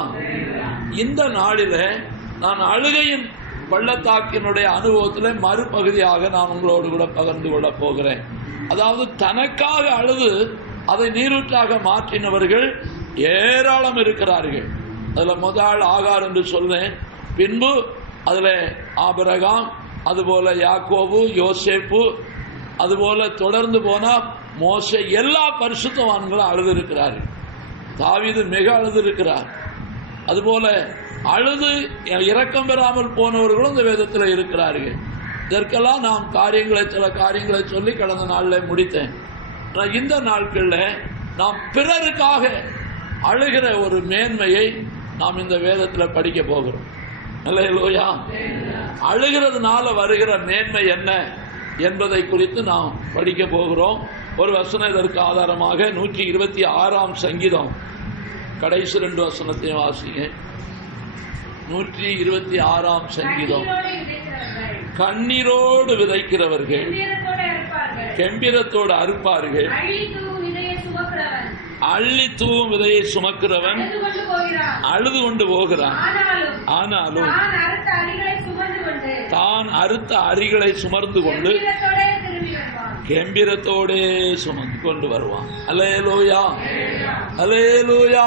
அல்லேலூயா. இந்த நாளில நான் அழுகையின் பள்ளத்தாக்கினுடைய அனுபவத்தில் மறுபகுதியாக நான் உங்களோடு கூட பகிர்ந்து கொள்ள போகிறேன். அதாவது தனக்காக அழுது அதை நீரூற்றாக மாற்றினவர்கள் ஏராளம் இருக்கிறார்கள். அதுல முதல் ஆகார் என்று சொல்றேன். பின்பு அதுல ஆபிரகாம், அதுபோல யாக்கோபு, யோசேப்பு, அதுபோல தொடர்ந்து போனா மோசே, எல்லா பரிசுத்தவான்களும் அழுது இருக்கிறார்கள். தாவீது மிக அழுது இருக்கிறார். அதுபோல அழுது இரக்கம் பெறாமல் போனவர்களும் இந்த வேதத்தில் இருக்கிறார்கள். இதற்கெல்லாம் நாம் சில காரியங்களை சொல்லி கடந்த நாளில் முடித்தேன். இந்த நாட்களில் நாம் பிறருக்காக அழுகிற ஒரு மேன்மையை நாம் இந்த வேதத்தில் படிக்க போகிறோம். அல்லேலூயா. அழுகிறதுனால வருகிற மேன்மை என்ன என்பதை குறித்து நாம் படிக்க போகிறோம். ஒரு வசனம் இதற்கு ஆதாரமாக 126ஆம் சங்கீதம் கடைசி 2 வசனத்தையும் வாசிங்க. 126ஆம் சங்கீதம். கண்ணீரோடு விதைக்கிறவர்கள் கெம்பிரத்தோடு அறுப்பார்கள். அள்ளி தூவும் விதையை சுமக்கிறவன் அழுது கொண்டு போகிறான். ஆனாலும் தான் அறுத்த அரிகளை சுமர்ந்து கொண்டு கெம்பிரத்தோடே சுமந்து கொண்டு வருவான். அல்லேலூயா, அல்லேலூயா.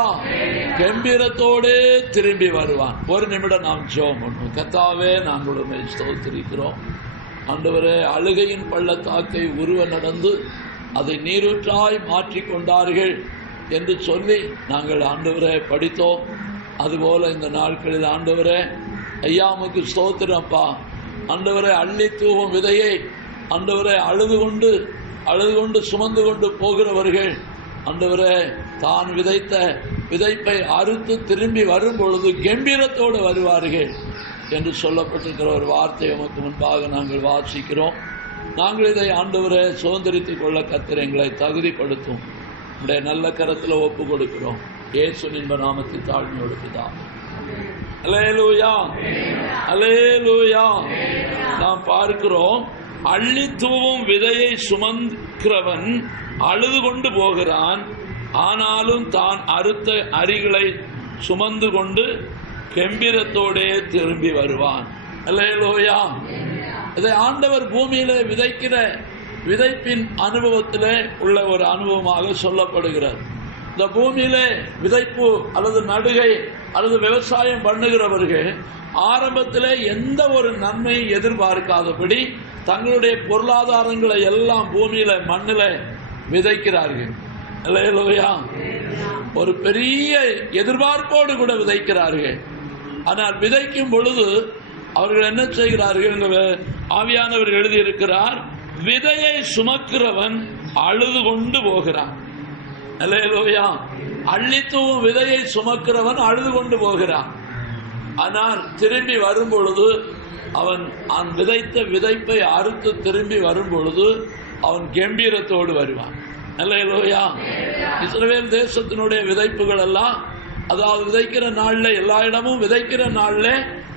கெம்பிரத்தோடே திரும்பி வருவான். ஒரு நிமிடம் நாம் ஜெபம் பண்ணுவோம். கர்த்தாவே, நாங்கள் உம்மை ஸ்தோத்திரிக்கிறோம். ஆண்டவரே, அழுகையின் பள்ளத்தாக்கை உருவ நடந்து அதை நீரூற்றாய் மாற்றிக்கொண்டார்கள் என்று சொல்லி நாங்கள் ஆண்டவரே படித்தோம். அதுபோல இந்த நாட்களில் ஆண்டவரே ஐயாமுக்கு ஸ்தோத்திரப்பா. ஆண்டவரே, அள்ளி தூவும் விதையை ஆண்டவரே அழுது கொண்டு சுமந்து கொண்டு போகிறவர்கள் ஆண்டவரே தான் விதைத்த விதைப்பை அறுத்து திரும்பி வரும் பொழுது கம்பீரத்தோடு வருவார்கள் என்று சொல்லப்பட்டிருக்கிற ஒரு வார்த்தை நமக்கு முன்பாக நாங்கள் வாசிக்கிறோம். நாங்கள் இதை ஆண்டவரை சுதந்திரித்துக் கொள்ள கர்த்தர் எங்களை தகுதிப்படுத்தும் உடைய நல்ல கரத்தில் ஒப்பு கொடுக்கிறோம். இயேசுவின் நாமத்தில் தாழ்மையோடு பிதாவே. அல்லேலூயா, அல்லேலூயா. நாம் பார்க்கிறோம், அள்ளி தூவும் விதையை சுமக்கிறவன் அழுது கொண்டு போகிறான். ஆனாலும் தான் அறுத்த அரிகளை சுமந்து கொண்டு கெம்பீரத்தோடே திரும்பி வருவான். அல்லேலூயா. இதை ஆண்டவர் பூமியில விதைக்கிற விதைப்பின் அனுபவத்திலே உள்ள ஒரு அனுபவமாக சொல்லப்படுகிறது. இந்த பூமியில விதைப்பு அல்லது நடுகை அல்லது விவசாயம் பண்ணுகிறவர்கள் ஆரம்பத்திலே எந்த ஒரு நன்மையை எதிர்பார்க்காதபடி தங்களுடைய பொருளாதாரங்களை எல்லாம் பூமியில மண்ணில விதைக்கிறார்கள். அல்லேலூயா. ஒரு பெரிய எதிர்பார்ப்போடு கூட விதைக்கிறார்கள். ஆனால் விதைக்கும் பொழுது அவர்கள் என்ன செய்கிறார்கள்? ஆவியானவர் எழுதியிருக்கிறார், விதையை சுமக்கிறவன் அழுது கொண்டு போகிறான். அல்லேலூயா. அள்ளித்தூவும் விதையை சுமக்கிறவன் அழுது கொண்டு போகிறான். ஆனால் திரும்பி வரும் பொழுது அவன் விதைத்த விதைப்பை அறுத்து திரும்பி வரும் பொழுது அவன் கம்பீரத்தோடு வருவான். அல்லேலூயா. இஸ்ரவேல் தேசத்தினுடைய விதைப்புகள் எல்லாம், அதாவது விதைக்கிற நாள்ல எல்லா இடமும் விதைக்கிற நாள்ல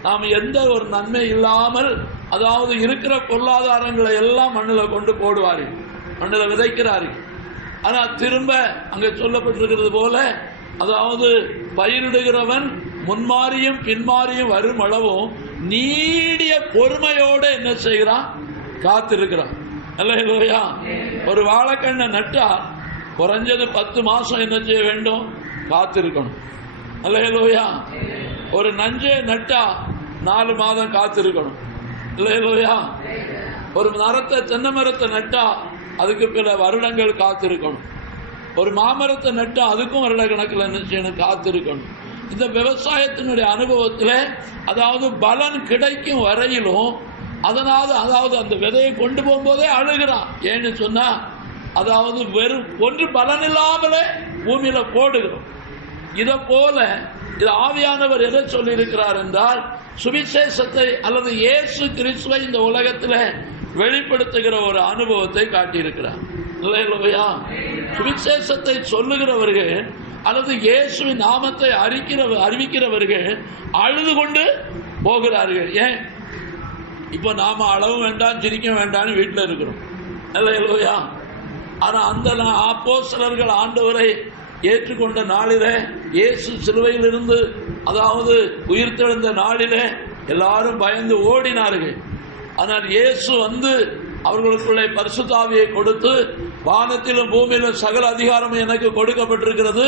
நாம் எந்த ஒரு நன்மை இல்லாமல், அதாவது இருக்கிற பொருளாதாரங்களை எல்லாம் மண்ணில் கொண்டு போடுவார்கள், மண்ணில் விதைக்கிறார்கள். ஆனால் திரும்ப அங்கே சொல்லப்பட்டிருக்கிறது போல, அதாவது பயிரிடுகிறவன் முன்மாறியும் பின்மாறியும் வரும் அளவும் நீடிய பொறுமையோடு என்ன செய்கிறான்? காத்திருக்கிறான். அல்லேலூயா. ஒரு வாழைக்கண்ணை நட்டா குறைஞ்சது 10 மாசம் என்ன செய்ய வேண்டும்? காத்திருக்கணும். அல்லேலூயா. ஒரு நஞ்சை நட்டா 4 மாதம் காத்திருக்கணும். அல்லேலூயா. ஒரு மரத்தை, தென்னை மரத்தை நட்டா அதுக்கு பிற வருடங்கள் காத்திருக்கணும். ஒரு மாமரத்தை நட்டா அதுக்கும் வருட கணக்கில் என்ன செய்யணும்? காத்திருக்கணும். இந்த விவசாயத்தினுடைய அனுபவத்தில், அதாவது பலன் கிடைக்கும் வரையிலும் அதாவது அந்த விதையை கொண்டு போகும்போதே அழுகிறான். ஏன்னு சொன்னா, அதாவது வெறும் ஒன்று பலன் இல்லாமலே பூமியில போடுகிறோம். இதை போல இது ஆவியானவர் எதை சொல்லி இருக்கிறார் என்றால், சுவிசேஷத்தை அல்லது இயேசு கிறிஸ்துவை இந்த உலகத்தில் வெளிப்படுத்துகிற ஒரு அனுபவத்தை காட்டியிருக்கிறார். இல்லையா? சுவிசேஷத்தை சொல்லுகிறவர்கள் அல்லது இயேசுவின் நாமத்தை அறிவிக்கிறவர்கள் அழுது கொண்டு போகிறார்கள். ஏன்? இப்ப நாம அளவு வேண்டாம், சிரிக்க வேண்டாம்னு வீட்டில் இருக்கிறோம். இல்லையா? ஆனா அந்த அப்போஸ்தலர்கள் ஆண்டவரை ஏற்றுக்கொண்ட நாளிலே, இயேசு சிலுவையிலிருந்து அதாவது உயிர்த்தெழுந்த நாளிலே எல்லாரும் பயந்து ஓடினார்கள். ஆனால் இயேசு வந்து அவர்களுக்குள்ளே பரிசுத்த ஆவியை கொடுத்து, வானத்திலும் பூமியிலும் சகல அதிகாரமும் எனக்கு கொடுக்கப்பட்டிருக்கிறது,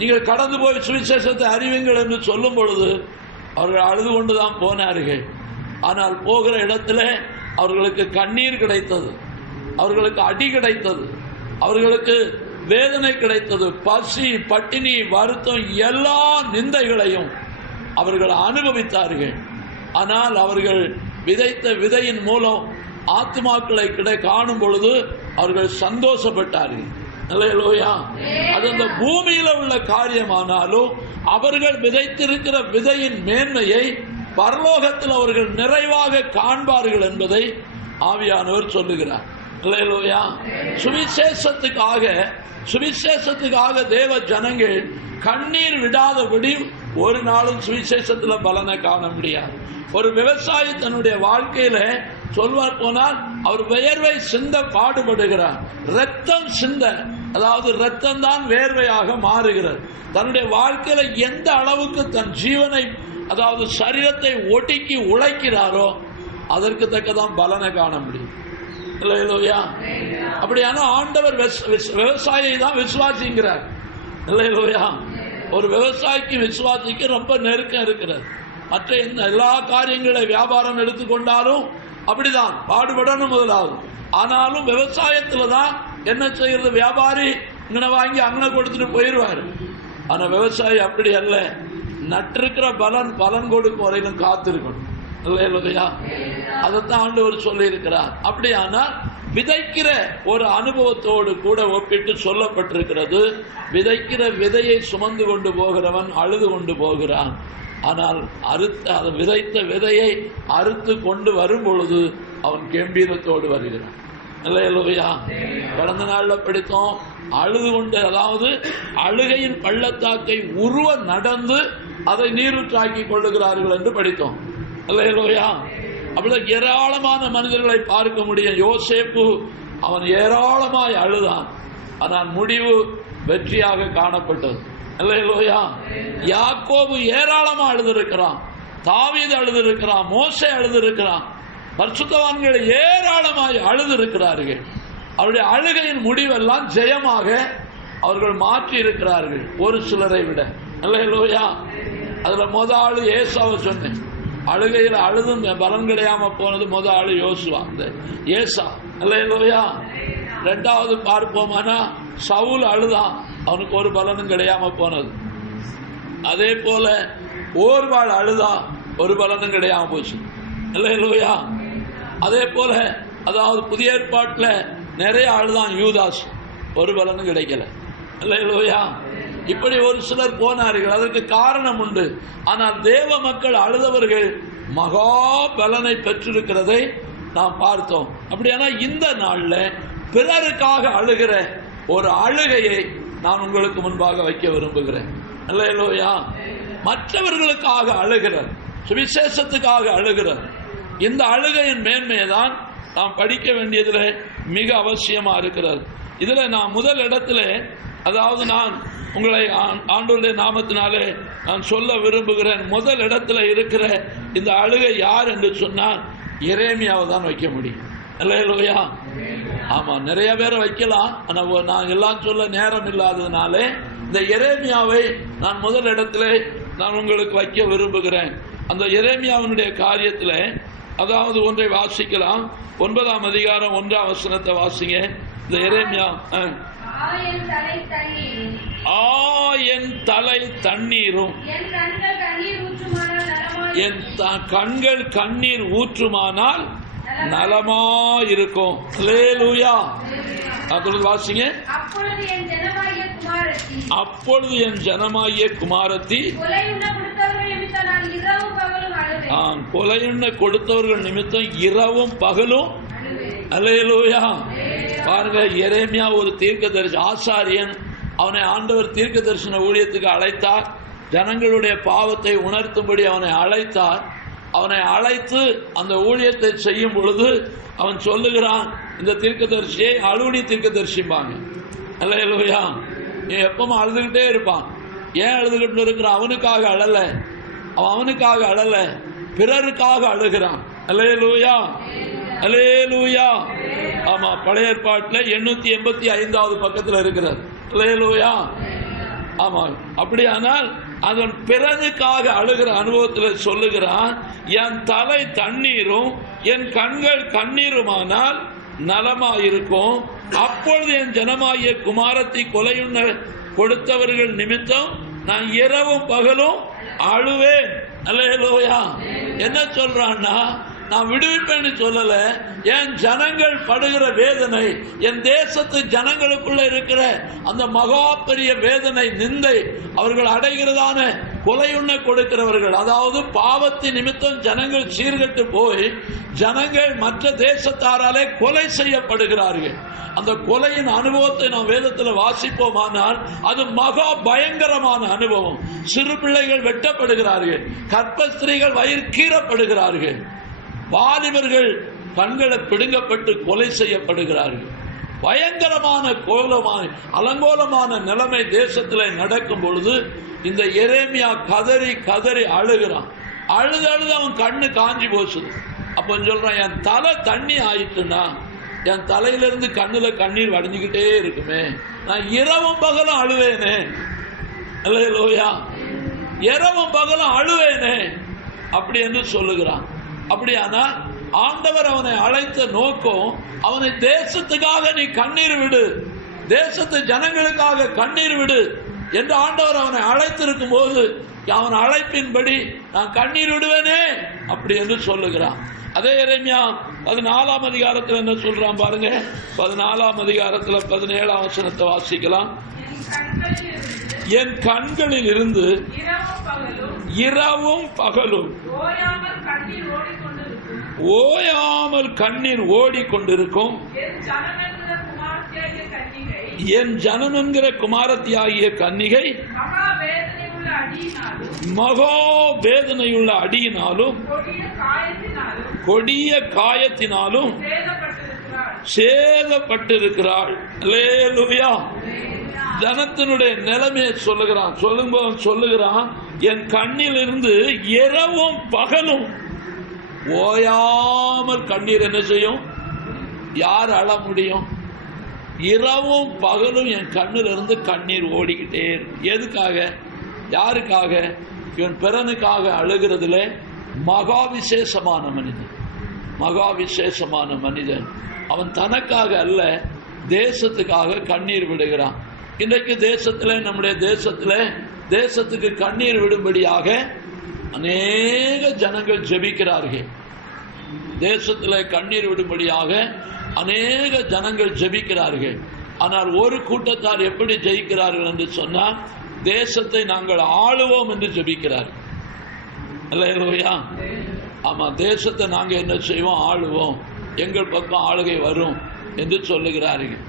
நீங்கள் கடந்து போய் சுவிசேஷத்தை அறிவிங்கள் என்று சொல்லும் பொழுது அவர்கள் அழுது கொண்டுதான் போனார்கள். ஆனால் போகிற இடத்துல அவர்களுக்கு கண்ணீர் கிடைத்தது, அவர்களுக்கு அடி கிடைத்தது, அவர்களுக்கு வேதனை கிடைத்தது, பசி, பட்டினி, வருத்தம், எல்லா நிந்தைகளையும் அவர்கள் அனுபவித்தார்கள். ஆனால் அவர்கள் விதைத்த விதையின் மூலம் ஆத்மாக்களை காணும் பொழுது அவர்கள் சந்தோஷப்பட்டார்கள். அல்லேலூயா. அது அந்த பூமியில உள்ள காரியமானாலும் அவர்கள் விதைத்திருக்கிற விதையின் மேன்மையை பரலோகத்தில் அவர்கள் நிறைவாக காண்பார்கள் என்பதை ஆவியானவர் சொல்லுகிறார். அல்லேலூயா. சுவிசேஷத்துக்காக தேவ ஜனங்கள் கண்ணீர் விடாதபடி ஒரு நாளும் சுவிசேஷத்தில் பலனை காண முடியாது. ஒரு விவசாயி தன்னுடைய வாழ்க்கையில சொல்வார் போனால் அவர் வியர்வை சிந்த பாடுபடுகிறார், ரத்தம் சிந்த, அதாவது ரத்தம் தான் வேர்வையாக மாறுகிறது. தன்னுடைய வாழ்க்கையில எந்த அளவுக்கு தன் ஜீவனை, அதாவது சரீரத்தை ஒடுக்கி உழைக்கிறாரோ அதற்கு தக்கதான் பலனை காண முடியும். இல்லையா? அப்படியான ஆண்டவர் விவசாயியை தான் விசுவாசிங்கிறார். இல்லையா? ஒரு விவசாயிக்கு விசுவாசிக்கு ரொம்ப நெருக்கம் இருக்கிறது. மற்ற எல்லா காரியங்களை வியாபாரம் எடுத்துக்கொண்டாலும் அப்படிதான் பாடுபடணும் முதலாவது. ஆனாலும் விவசாயத்துல தான் என்ன செய்யறது, வியாபாரி இங்கே வாங்கி அங்கே கொடுத்துட்டு போயிடுவாரு. ஆனா விவசாயி அப்படி அல்ல, நட்டிருக்கிற பலன் கொடுக்கும் வரையிலும் காத்திருக்கணும். இல்லையா? அதைத்தான் ஆண்டவர் சொல்லி இருக்கிறார். அப்படியானால் விதைக்கிற ஒரு அனுபவத்தோடு கூட ஒப்பிட்டு சொல்லப்பட்டிருக்கிறது. விதைக்கிற விதையை சுமந்து கொண்டு போகிறவன் அழுது கொண்டு போகிறான். ஆனால் விதைத்த விதையை அறுத்து கொண்டு வரும் பொழுது அவன் கம்பீரத்தோடு வருகிறான். இல்லையா? கடந்த நாள்ல படித்தோம், அழுது கொண்டு, அதாவது அழுகையின் பள்ளத்தாக்கை உருவ நடந்து அதை நீரூற்றாக்கி கொள்ளுகிறார்கள் என்று படித்தோம். இல்லையா? அப்படி ஏராளமான மனிதர்களை பார்க்க முடியும். யோசேப்பு அவன் ஏராளமாய் அழுதான், ஆனால் முடிவு வெற்றியாக காணப்பட்டது. இல்லையா? யாக்கோபு ஏராளமா அழுதிருக்கிறான், தாவீது அழுதிருக்கிறான், மோசே அழுதிருக்கிறான், பரிசுத்தவான்கள் ஏராளமாய் அழுதிருக்கிறார்கள். அவருடைய அழுகையின் முடிவெல்லாம் ஜெயமாக அவர்கள் மாற்றி இருக்கிறார்கள் ஒரு சிலரை விட. இல்லையா? அதுல ஆளு ஏசாவை சொன்னேன், அழுகையில் அழுதும் பலன் கிடையாம போனது ஆளு யோசுவா, ஏசா. இல்லையா? ரெண்டாவது பார்ப்போமானா சவுல் அழுதான், அவனுக்கு ஒரு பலனும் கிடையாம போனது. அதே போல ஓர்வாள் அழுதா, ஒரு பலனும் கிடையாம போச்சு. இல்லையா? அதே போல அதாவது புதிய ஏற்பாட்டில் நிறைய அழுதான் யூதாஸ், ஒரு பலனும் கிடைக்கல. இல்லையா? இப்படி ஒரு சிலர் போனார்கள், அதற்கு காரணம் உண்டு. ஆனால் தேவ மக்கள் அழுதவர்கள் மகா பலனை பெற்றிருக்கிறதை நாம் பார்த்தோம். அப்படியானா இந்த நாள்ல பிறருக்காக அழுகிற ஒரு அழுகையை நான் உங்களுக்கு முன்பாக வைக்க விரும்புகிறேன். இல்லையா? மற்றவர்களுக்காக அழுகிறார், சுவிசேஷத்துக்காக அழுகிறார். இந்த அழுகையின் மேன்மையை தான் நாம் படிக்க வேண்டியதுல மிக அவசியமா இருக்கிறது. இதுல நான் முதல் இடத்துல, அதாவது நான் உங்களை ஆண்டவருடைய நாமத்தினாலே நான் சொல்ல விரும்புகிறேன், முதல் இடத்துல இருக்கிற இந்த அழுகை யார் என்று சொன்னால் எரேமியாவை தான் வைக்க முடியும். இல்லையா? ஆமா, நிறைய பேரை வைக்கலாம், ஆனா நான் எல்லாம் சொல்ல நேரம் இல்லாததுனாலே இந்த எரேமியாவை நான் முதல் இடத்துல நான் உங்களுக்கு வைக்க விரும்புகிறேன். அந்த எரேமியாவினுடைய காரியத்தில், அதாவது ஒன்றை வாசிக்கலாம். 9ஆம் அதிகாரம் 1ஆம் வசனத்தை வாசிங்க. இந்த எரேமியா, என் தலை தண்ணீரும் என் கண்கள் கண்ணீர் ஊற்றுமானால் நலமாயிருக்கும். அல்லேலூயா. வாசிங்க. அப்பொழுது என் ஜனமாகிய குமாரத்தி கொலையுண்ண கொடுத்தவர்கள் நிமித்தம் இரவும் பகலும். அல்லேலூயா. பாருங்க, எரேமியா ஒரு தீர்க்கதரிசி, ஆசாரியன். அவனை ஆண்டவர் தீர்க்க தரிசன ஊழியத்துக்கு அழைத்தார். ஜனங்களுடைய பாவத்தை உணர்த்தும்படி அவனை அழைத்தார். அவனை அழைத்து அந்த ஊழியத்தை செய்யும் பொழுது அவன் சொல்லுகிறான், இந்த தீர்க்கதரிசியை அழுவணி தீர்க்கதரிசிப்பாங்க. அல்லேலூயா. எப்பவும் அழுதுகிட்டே இருப்பான். ஏன் அழுதுகிட்டு இருக்கிறான்? அவனுக்காக அழல, அவனுக்காக அழல, பிறருக்காக அழுகிறான். அல்லேலூயா, அல்லேலூயா. ஆமா, பழைய ஏற்பாட்டில் 885வது பக்கத்தில் இருக்கிறது. அல்லேலூயா. ஆமா, அப்படியானால் அதன் பிறனுக்காக அழுகிற அனுபவத்தில் சொல்லுகிறான், என் தலை தண்ணீரும் என் கண்கள் கண்ணீருமானால் நலமாயிருக்கும். அப்பொழுது என் ஜனமாகிய குமாரத்தை கொலையுண்ண கொடுத்தவர்கள் நிமித்தம் நான் இரவும் பகலும் அழுவேன். அல்லேலூயா. என்ன சொல்றான்னா, நான் விடுவிப்பேன்னு சொல்லல, என் ஜனங்கள் படுகிற வேதனை, என் தேசத்து ஜனங்களுக்குள்ள இருக்கிற அந்த மகா பெரிய வேதனை, நிந்தை, அவர்கள் அடைகிறதான கொலையுண்ண கொடுக்கிறவர்கள், அதாவது பாவத்தின் நிமித்தம் ஜனங்கள் சீர்கட்டு போய் ஜனங்கள் மற்ற தேசத்தாராலே கொலை செய்யப்படுகிறார்கள். அந்த கொலையின் அனுபவத்தை நாம் வேதத்தில் வாசிப்போமானால் அது மகா பயங்கரமான அனுபவம். சிறு பிள்ளைகள் வெட்டப்படுகிறார்கள், கர்ப்பஸ்திரீகள் வயிறு கீறப்படுகிறார்கள், வாலிபர்கள் கண்களை பிடுங்கப்பட்டு கொலை செய்யப்படுகிறார்கள். பயங்கரமான கோலமான அலங்கோலமான நிலைமை தேசத்தில் நடக்கும் பொழுது இந்த எரேமியா கதறி கதறி அழுகிறான். அழுது அழுது அவன் கண்ணு காஞ்சி போச்சு. அப்ப சொல்றான், என் தலை தண்ணி ஆயிட்டுன்னா என் தலையிலிருந்து கண்ணுல கண்ணீர் வடிஞ்சுக்கிட்டே இருக்குமே, நான் இரவும் பகலும் அழுவேனே. அல்லேலூயா. இரவும் பகலும் அழுவேனே அப்படி என்று சொல்லுகிறான். அப்படியானா ஆண்டவர் அவனை அழைத்த நோக்கம், அவனை தேசத்துக்காக நீ கண்ணீர் விடு, தேசத்து ஜனங்களுக்காக கண்ணீர் விடு என்று ஆண்டவர் அவனை அழைத்திருக்கும் போது அவன் அழைப்பின்படி நான் கண்ணீர் விடுவேனே அப்படி என்று சொல்லுகிறான். அதே எரேமியா 14ஆம் அதிகாரத்தில் என்ன சொல்றான் பாருங்க. 14ஆம் அதிகாரத்தில் 17ஆம் வசனத்தை வாசிக்கலாம். என் கண்களில் இருந்து இரவும் பகலும் ஓயாமல் கண்ணீர் ஓடிக்கொண்டிருக்கும். என் ஜனம் என்கிற குமாரத்தியாகிய கன்னிகை மகா வேதனையுள்ள அடியினாலும் கொடிய காயத்தினாலும் சேதப்பட்டிருக்கிறாள். அல்லேலூயா. ஜனத்தினுடைய நிலைமையை சொல்லுகிறான். சொல்லுகிறான், என் கண்ணில் இருந்து இரவும் பகலும் ஓயாமல் கண்ணீர் என்ன செய்யும்? யார் அழ முடியும்? இரவும் பகலும் என் கண்ணில் இருந்து கண்ணீர் ஓடிக்கிட்டே. எதுக்காக? யாருக்காக? இவன் பிறனுக்காக அழுகிறதுல மகா விசேஷமான மனிதன், மகா விசேஷமான மனிதன். அவன் தனக்காக அல்ல, தேசத்துக்காக கண்ணீர் விடுகிறான். இன்றைக்கு தேசத்தில், நம்முடைய தேசத்தில் தேசத்துக்கு கண்ணீர் விடும்படியாக அநேக ஜனங்கள் ஜெபிக்கிறார்கள். தேசத்தில் கண்ணீர் விடும்படியாக அநேக ஜனங்கள் ஜெபிக்கிறார்கள். ஆனால் ஒரு கூட்டத்தார் எப்படி ஜெயிக்கிறார்கள் என்று சொன்னால், தேசத்தை நாங்கள் ஆளுவோம் என்று ஜெபிக்கிறார்கள். அல்லேலூயா. ஆமா, தேசத்தை நாங்க என்ன செய்வோம்? ஆளுவோம், எங்கள் பக்கம் ஆளுகை வரும் என்று சொல்லுகிறார்கள்.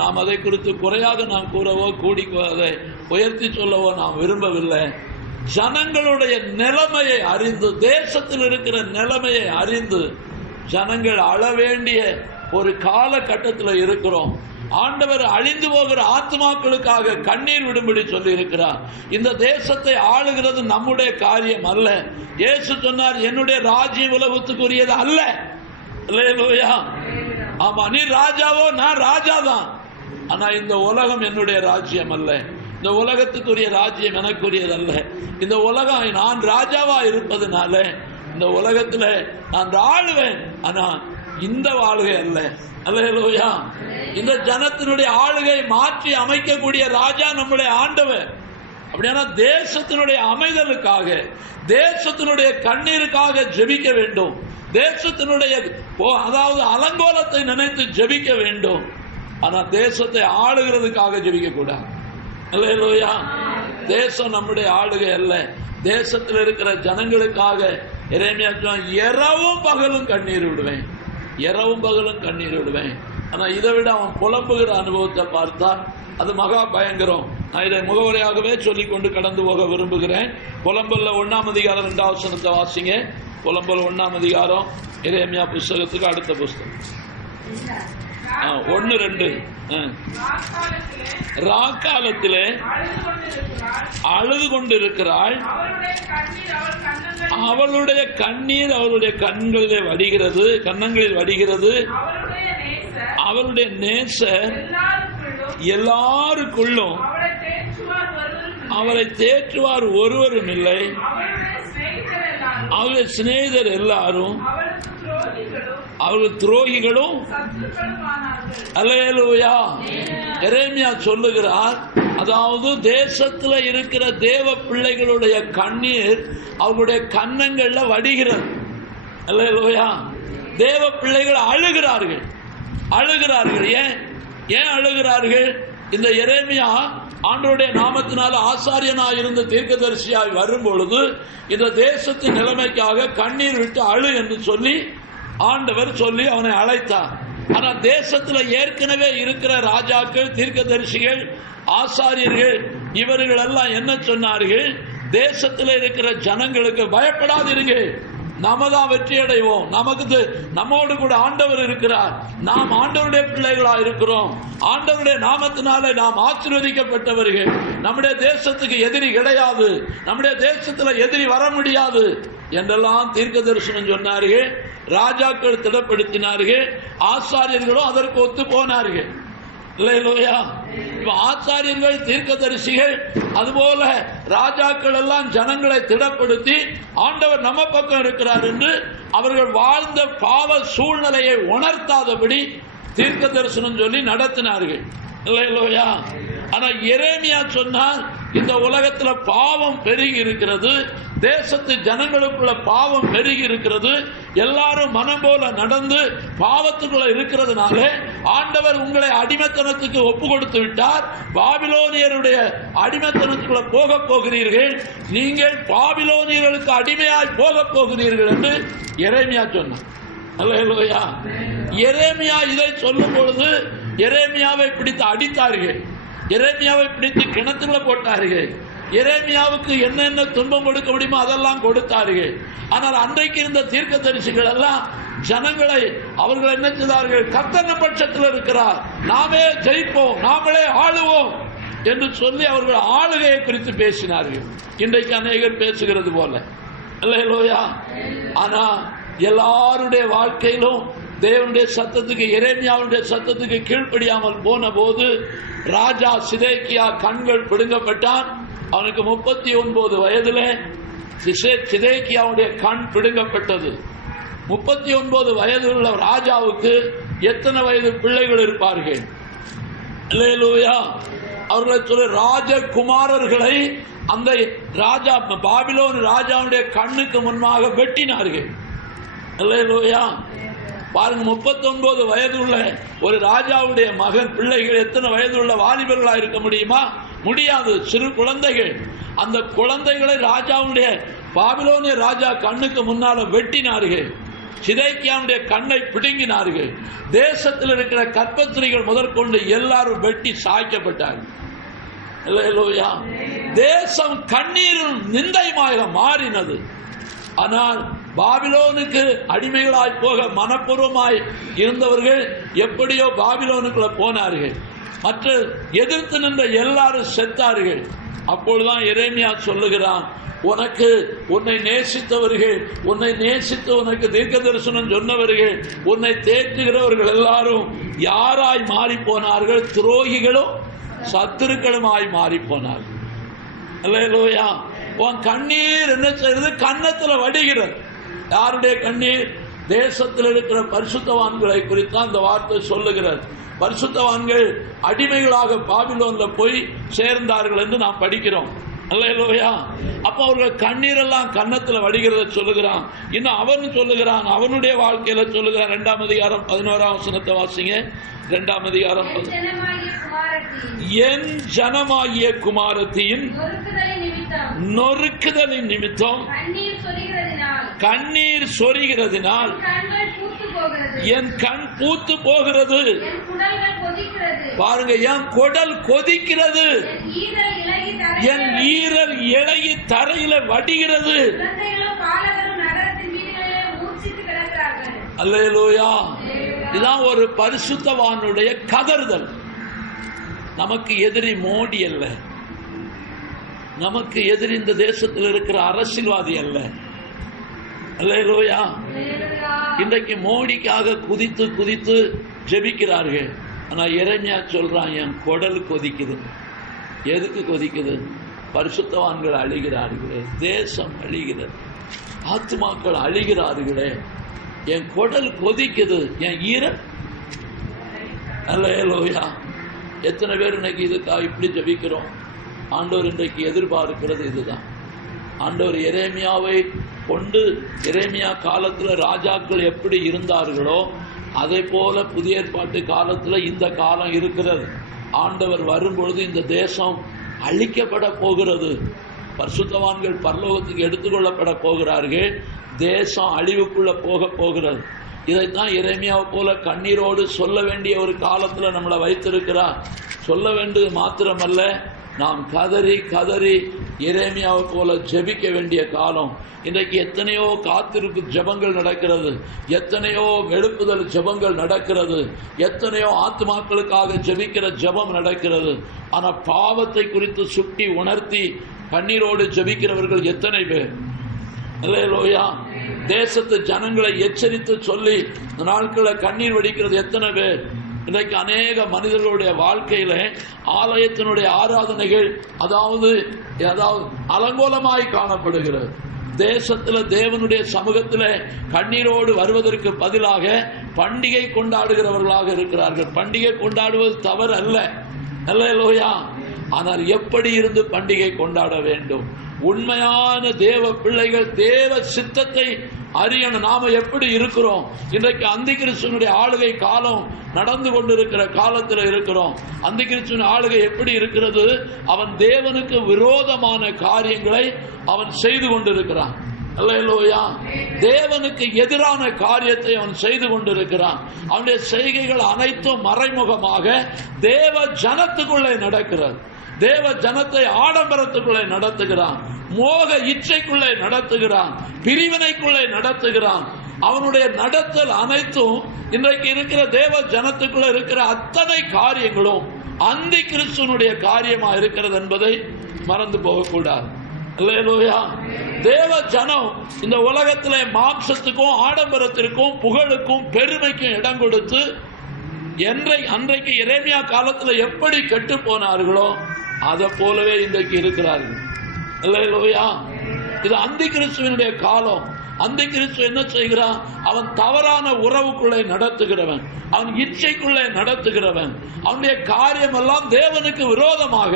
நாம் அதை குறித்து குறையாக நாம் கூறவோ கூடி அதை உயர்த்தி சொல்லவோ நாம் விரும்பவில்லை. ஜனங்களுடைய நிலைமையை அறிந்து, தேசத்தில் இருக்கிற நிலைமையை அறிந்து ஜனங்கள் அழ வேண்டிய ஒரு காலகட்டத்தில் இருக்கிறோம். ஆண்டவர் அழிந்து போகிற ஆத்மாக்களுக்காக கண்ணீர் விடும்படி சொல்லி இருக்கிறார். இந்த தேசத்தை ஆளுகிறது நம்முடைய காரியம் அல்ல. இயேசு சொன்னார், என்னுடைய ராஜ்யம் உலகத்துக்குரியது அல்ல. அல்லேலூயா. ஆமா, நீ ராஜாவோ, நான் ராஜா தான். ஆனா இந்த உலகம் என்னுடைய ராஜ்யம் அல்ல. இந்த உலகத்துக்குரிய ராஜ்யம் எனக்குரியது அல்ல. இந்த உலகம் நான் ராஜாவா இருப்பதனால இந்த உலகத்துல நான் ஆளுவேன். ஆனா இந்த ஆளுகை அல்ல. அல்லேலூயா. இந்த ஜனத்தினுடைய ஆளுகை மாற்றி அமைக்கக்கூடிய ராஜா நம்முடைய ஆண்டவர். அப்படின்னா தேசத்தினுடைய அமைதலுக்காக, தேசத்தினுடைய கண்ணீருக்காக ஜெபிக்க வேண்டும். தேசத்தினுடைய அதாவது அலங்கோலத்தை நினைத்து ஜெபிக்க வேண்டும். ஆனா தேசத்தை ஆளுகிறதுக்காக ஜெபிக்க கூடாது. அல்லேலூயா. தேசம் நம்முடைய ஆளுகை அல்ல. தேசத்தில் இருக்கிற ஜனங்களுக்காக எரேமியா இரவும் பகலும் கண்ணீர் விடுவேன், இரவும் பகலும் கண்ணீர் விடுவேன். ஆனா இதை விட அவன் புலம்புகிற அனுபவத்தை பார்த்தால் அது மகா பயங்கரம். நான் இதை முகவரியாகவே சொல்லிக் கொண்டு கடந்து போக விரும்புகிறேன். புலம்பல்ல 1ஆம் அதிகாரம் 2ஆம் வசனத்தை வாசிங்க. புலம்பல் 1ஆம் அதிகாரம் எரேமியா புஸ்தகத்துக்கு அடுத்த புஸ்தகம். 1-2 ராக்காலத்திலே அழுது கொண்டிருக்கிறாள். அவளுடைய கண்ணீர் அவளுடைய கண்களிலே வடிகிறது, கன்னங்களில் வடிகிறது. அவளுடைய நேசர் எல்லாருக்குள்ளும் அவரை தேற்றுவார் ஒருவரும் இல்லை. அவருடைய சிநேகிதர் எல்லாரும் அவர்கள் துரோகிகளும். அல்லேலூயா. எரேமியா சொல்லுகிறார், அதாவது தேசத்துல இருக்கிற தேவ பிள்ளைகளுடைய கண்ணீர் அவர்களுடைய கன்னங்கள்ல வடிகிறது. அல்லேலூயா. தேவ பிள்ளைகள் அழுகிறார்கள். ஏன் அழுகிறார்கள்? இந்த எரேமியா ஆண்டவருடைய நாமத்தினால் ஆசாரியனாய் இருந்த தீர்க்கதரிசியாய் வரும் பொழுது இந்த தேசத்தின் நிலைமைக்காக கண்ணீர் விட்டு அழு என்று சொல்லி ஆண்டவர் சொல்லி அவனை அழைத்தார். ஆனா தேசத்துல ஏற்கனவே இருக்கிற ராஜாக்கள், தீர்க்கதரிசிகள், ஆசாரியர்கள் இவர்கள் எல்லாம் என்ன சொன்னார்கள்? தேசத்தில் இருக்கிற ஜனங்களுக்கு பயப்படாதிருங்க, நாம தான் வெற்றி அடைவோம், நம்மோடு கூட ஆண்டவர் இருக்கிறார், நாம் ஆண்டவருடைய பிள்ளைகளா இருக்கிறோம், ஆண்டவருடைய நாமத்தினாலே நாம் ஆசீர்வதிக்கப்பட்டவர்கள், நம்முடைய தேசத்துக்கு எதிரி கிடையாது, நம்முடைய தேசத்துல எதிரி வர முடியாது என்றெல்லாம் தீர்க்க தரிசனம் சொன்னார்கள். ராஜாக்கள் திடப்படுத்தினார்கள், ஆசாரியர்களும் அதற்கு ஒத்து போனார்கள். ஆச்சாரியர்கள், தீர்க்கதரிசிகள், அதுபோல ராஜாக்கள் எல்லாம் ஜனங்களை திடப்படுத்தி ஆண்டவர் நம்ம பக்கம் இருக்கிறார் என்று அவர்கள் வாழ்ந்த பாவ சூழ்நிலையை உணர்த்தாதபடி தீர்க்க தரிசனம் சொல்லி நடத்தினார்கள். இல்லையா? ஆனா எரேமியா சொன்னார், இந்த உலகத்துல பாவம் பெருகி இருக்கிறது, தேசத்து ஜனங்களுக்குள்ள பாவம் பெருகி இருக்கிறது, எல்லாரும் மனம் போல நடந்து பாவத்துக்குள்ள இருக்கிறதுனால ஆண்டவர் உங்களை அடிமைத்தனத்துக்கு ஒப்பு கொடுத்து விட்டார், பாபிலோனியருடைய அடிமைத்தனத்துக்குள்ள போக போகிறீர்கள், நீங்கள் பாபிலோனியர்களுக்கு அடிமையாய் போக போகிறீர்கள் என்று எரேமியா சொன்னார். அல்லேலூயா. எரேமியா இதை சொல்லும் பொழுது எரேமியாவை பிடித்து அடித்தார்கள், எரேமியாவை பிடித்து கிணத்துல போட்டார்கள், எரேமியாவுக்கு என்னென்ன துன்பம் கொடுக்க முடியுமோ அதெல்லாம் கொடுத்தார்கள். ஆனால் அன்றைக்கு இருந்த தீர்க்கதரிசிகள் எல்லாம் ஜனங்களை அவர்கள் என்ன செய்தார்கள்? கர்த்தர் பட்சத்தில் இருக்கிறார், நாமே ஜெயிப்போம், நாமளே ஆளுவோம் என்று சொல்லி அவர்கள் ஆளுகையை குறித்து பேசினார்கள். இன்றைக்கு அநேகர் பேசுகிறது போல. அல்லேலூயா. ஆனா எல்லாருடைய வாழ்க்கையிலும் தேவனுடைய சத்தத்துக்கு, எரேமியாவுடைய சத்தத்துக்கு கீழ்ப்படியாமல் போன போது ராஜா சிதேக்கியா கண்கள் பிடுங்கப்பட்டான். அவனுக்கு 39 வயதிலே சிதேக்கியாவுடைய கண் பிடுங்கப்பட்டது. 39 வயது உள்ள ராஜாவுக்கு எத்தனை வயது பிள்ளைகள் இருப்பார்கள்? அல்லேலூயா. அவர்களை சொல்ல ராஜகுமாரர்களை அந்த ராஜா பாபிலோன் ராஜாவுடைய கண்ணுக்கு முன்பாக வெட்டினார்கள். அல்லேலூயா. பாருங்க, 39 வயது உள்ள ஒரு ராஜாவுடைய மகன் பிள்ளைகள் எத்தனை வயது உள்ள வாலிபர்களா இருக்க முடியுமா? முடியாது. சிறு குழந்தைகள். அந்த குழந்தைகளை ராஜாவுடைய பாபிலோனிய ராஜா கண்ணுக்கு முன்னால வெட்டினார்கள். சிதேக்கியாவுடைய கண்ணை பிடுங்கினார்கள். தேசத்தில் இருக்கிற கர்ப்பஸ்திரீகள் முதற்கொண்டு எல்லாரும் வெட்டி சாய்க்கப்பட்டார்கள். அல்லேலூயா. தேசம் கண்ணீரும் நிந்தையுமாக மாறினது. ஆனால் பாபிலோனுக்கு அடிமைகளாய் போக மனப்பூர்வமாய் இருந்தவர்கள் எப்படியோ பாபிலோனுக்குள்ள போனார்கள். மற்ற எதிர்த்து நின்ற எல்லாரும் செத்தார்கள். அப்பொழுதுதான் எரேமியா சொல்லுகிறான், உன்னை நேசித்தவர்கள், உன்னை நேசித்து உனக்கு தீர்க்க தரிசனம் சொன்னவர்கள், உன்னை தேற்றுகிறவர்கள் எல்லாரும் யாராய் மாறி போனார்கள்? துரோகிகளும் சத்துருக்களுமாய் மாறி போனார்கள். அல்லேலூயா. உன் கண்ணீர் என்ன செய்யறது? கன்னத்துல வடிகிறது. யாருடைய கண்ணீர்? தேசத்தில் இருக்கிற பரிசுத்தவான்களை குறித்தான் இந்த வார்த்தை சொல்லுகிறது. பரிசுத்தவான்கள் அடிமைகளாக பாபிலோன்ல போய் சேர்ந்தார்கள் என்று நாம் படிக்கிறோம். அல்லேலூயா. அப்ப அவர்கள் கண்ணீர் எல்லாம் கன்னத்துல வடிகிறத சொல்லுகிறான். இன்னும் அவன் சொல்லுகிறான், அவனுடைய வாழ்க்கையில சொல்லுகிறான். 2ஆம் அதிகாரம் 11ஆம் வசனத்தை வாசிங்க. 2ஆம் அதிகாரம், என் ஜனமாகிய குமாரத்தின் நொறுக்குதலின் நிமித்தம் கண்ணீர் சொரிகிறதினால் என் கண் பூத்து போகிறது. பாருங்க, என் குடல் கொதிக்கிறது, என் ஈரல் இளகி தரையில வடிகிறது. அல்லேலூயா. இதுதான் ஒரு பரிசுத்தவானுடைய கதறுதல். நமக்கு எதிரி மோடி அல்ல, நமக்கு எதிரி இந்த தேசத்தில் இருக்கிற அரசியல்வாதி அல்ல. அல்லேலூயா. இன்றைக்கு மோடிக்காக குதித்து குதித்து ஜெபிக்கிறார்கள். ஆனா எரேமியா சொல்றான், என் குடல் கொதிக்குது. எதுக்கு கொதிக்குது? பரிசுத்தவான்கள் அழிகிறார்களே, தேசம் அழிகிறது, ஆத்துமாக்கள் அழிகிறார்களே, என் குடல் கொதிக்குது, என் ஈரல். அல்லேலூயா. எத்தனை பேர் இன்னைக்கு இதுக்காக இப்படி ஜெபிக்கிறோம்? ஆண்டவர் இன்றைக்கு எதிர்பார்க்கிறது இதுதான். ஆண்டவர் எரேமியாவை கொண்டு, எரேமியா காலத்தில் ராஜாக்கள் எப்படி இருந்தார்களோ அதே போல புதிய ஏற்பாட்டு காலத்தில் இந்த காலம் இருக்கிறது. ஆண்டவர் வரும்பொழுது இந்த தேசம் அழிக்கப்பட போகிறது. பரிசுத்தவான்கள் பரலோகத்துக்கு எடுத்துக்கொள்ளப்பட போகிறார்கள். தேசம் அழிவுக்குள்ள போக போகிறது. இதைத்தான் எரேமியாவை போல கண்ணீரோடு சொல்ல வேண்டிய ஒரு காலத்தில் நம்மளை வைத்திருக்கிறார். சொல்ல வேண்டியது மாத்திரமல்ல, நாம் கதறி கதறி எரேமியாவை போல ஜெபிக்க வேண்டிய காலம். இன்றைக்கு எத்தனையோ காத்திருப்பு ஜெபங்கள் நடக்கிறது, எத்தனையோ எழுப்புதல் ஜெபங்கள் நடக்கிறது, எத்தனையோ ஆத்துமாக்களுக்காக ஜெபிக்கிற ஜெபம் நடக்கிறது. ஆனா பாவத்தை குறித்து சுட்டி உணர்த்தி கண்ணீரோடு ஜெபிக்கிறவர்கள் எத்தனை பேர்? அல்லேலூயா. தேசத்து ஜனங்களை எச்சரித்து சொல்லி நாட்களை கண்ணீர் வடிக்கிறது எத்தனை பேர்? இன்றைக்கு அநேக மனிதர்களுடைய வாழ்க்கையில ஆலயத்தினுடைய ஆராதனைகள் அதாவது அலங்கோலமாய் காணப்படுகிறது. தேசத்துல தேவனுடைய சமூகத்துல கண்ணீரோடு வருவதற்கு பதிலாக பண்டிகை கொண்டாடுகிறவர்களாக இருக்கிறார்கள். பண்டிகை கொண்டாடுவது தவறு அல்ல, அல்லேலூயா. ஆனால் எப்படி இருந்து பண்டிகை கொண்டாட வேண்டும்? உண்மையான தேவ பிள்ளைகள் தேவ சித்தத்தை அறியணும். நாம எப்படி இருக்கிறோம்? இன்றைக்கு அந்திகிறிஸ்துவனுடைய ஆளுகை காலம் நடந்து கொண்டிருக்கிற காலத்தில் இருக்கிறோம். அந்திகிறிஸ்துவின் ஆளுகை எப்படி இருக்கிறது? அவன் தேவனுக்கு விரோதமான காரியங்களை அவன் செய்து கொண்டிருக்கிறான். அல்லேலூயா. தேவனுக்கு எதிரான காரியத்தை அவன் செய்து கொண்டிருக்கிறான். அவனுடைய செய்கைகள் அனைத்தும் மறைமுகமாக தேவ ஜனத்துக்குள்ளே நடக்கிறது. தேவ ஜனத்தை ஆடம்பரத்துக்குள்ளே நடத்துகிறான், மோக இச்சைக்குள்ளே நடத்துகிறான், பிரிவினைக்குள்ளே நடத்துகிறான். அவனுடைய நடத்தல் அனைத்தும் இன்றைக்கு இருக்கிற தேவ ஜனத்துக்குள்ள இருக்கிற அத்தனை காரியங்களும் அந்தி கிறிஸ்துவனுடைய காரியமா இருக்கிறது என்பதை மறந்து போகக்கூடாது. அல்லேலூயா. தேவ ஜனம் இந்த உலகத்திலே மாம்சத்துக்கும் ஆடம்பரத்திற்கும் புகழுக்கும் பெருமைக்கும் இடம் கொடுத்து அன்றைக்கு எரேமியா காலத்தில் எப்படி கெட்டு போனார்களோ அதை போலவே இன்றைக்கு இருக்கிறார்கள். அல்லேலூயா. இது அந்தி கிறிஸ்துவனுடைய காலம். அந்தி கிறிஸ்து என்ன செய்கிறான்? அவன் தவறான உறவுக்குள்ளே நடத்துகிறவன், அவன் இச்சைக்குள்ளே நடத்துகிறவன். அவனுடைய காரியம் எல்லாம் தேவனுக்கு விரோதமாக.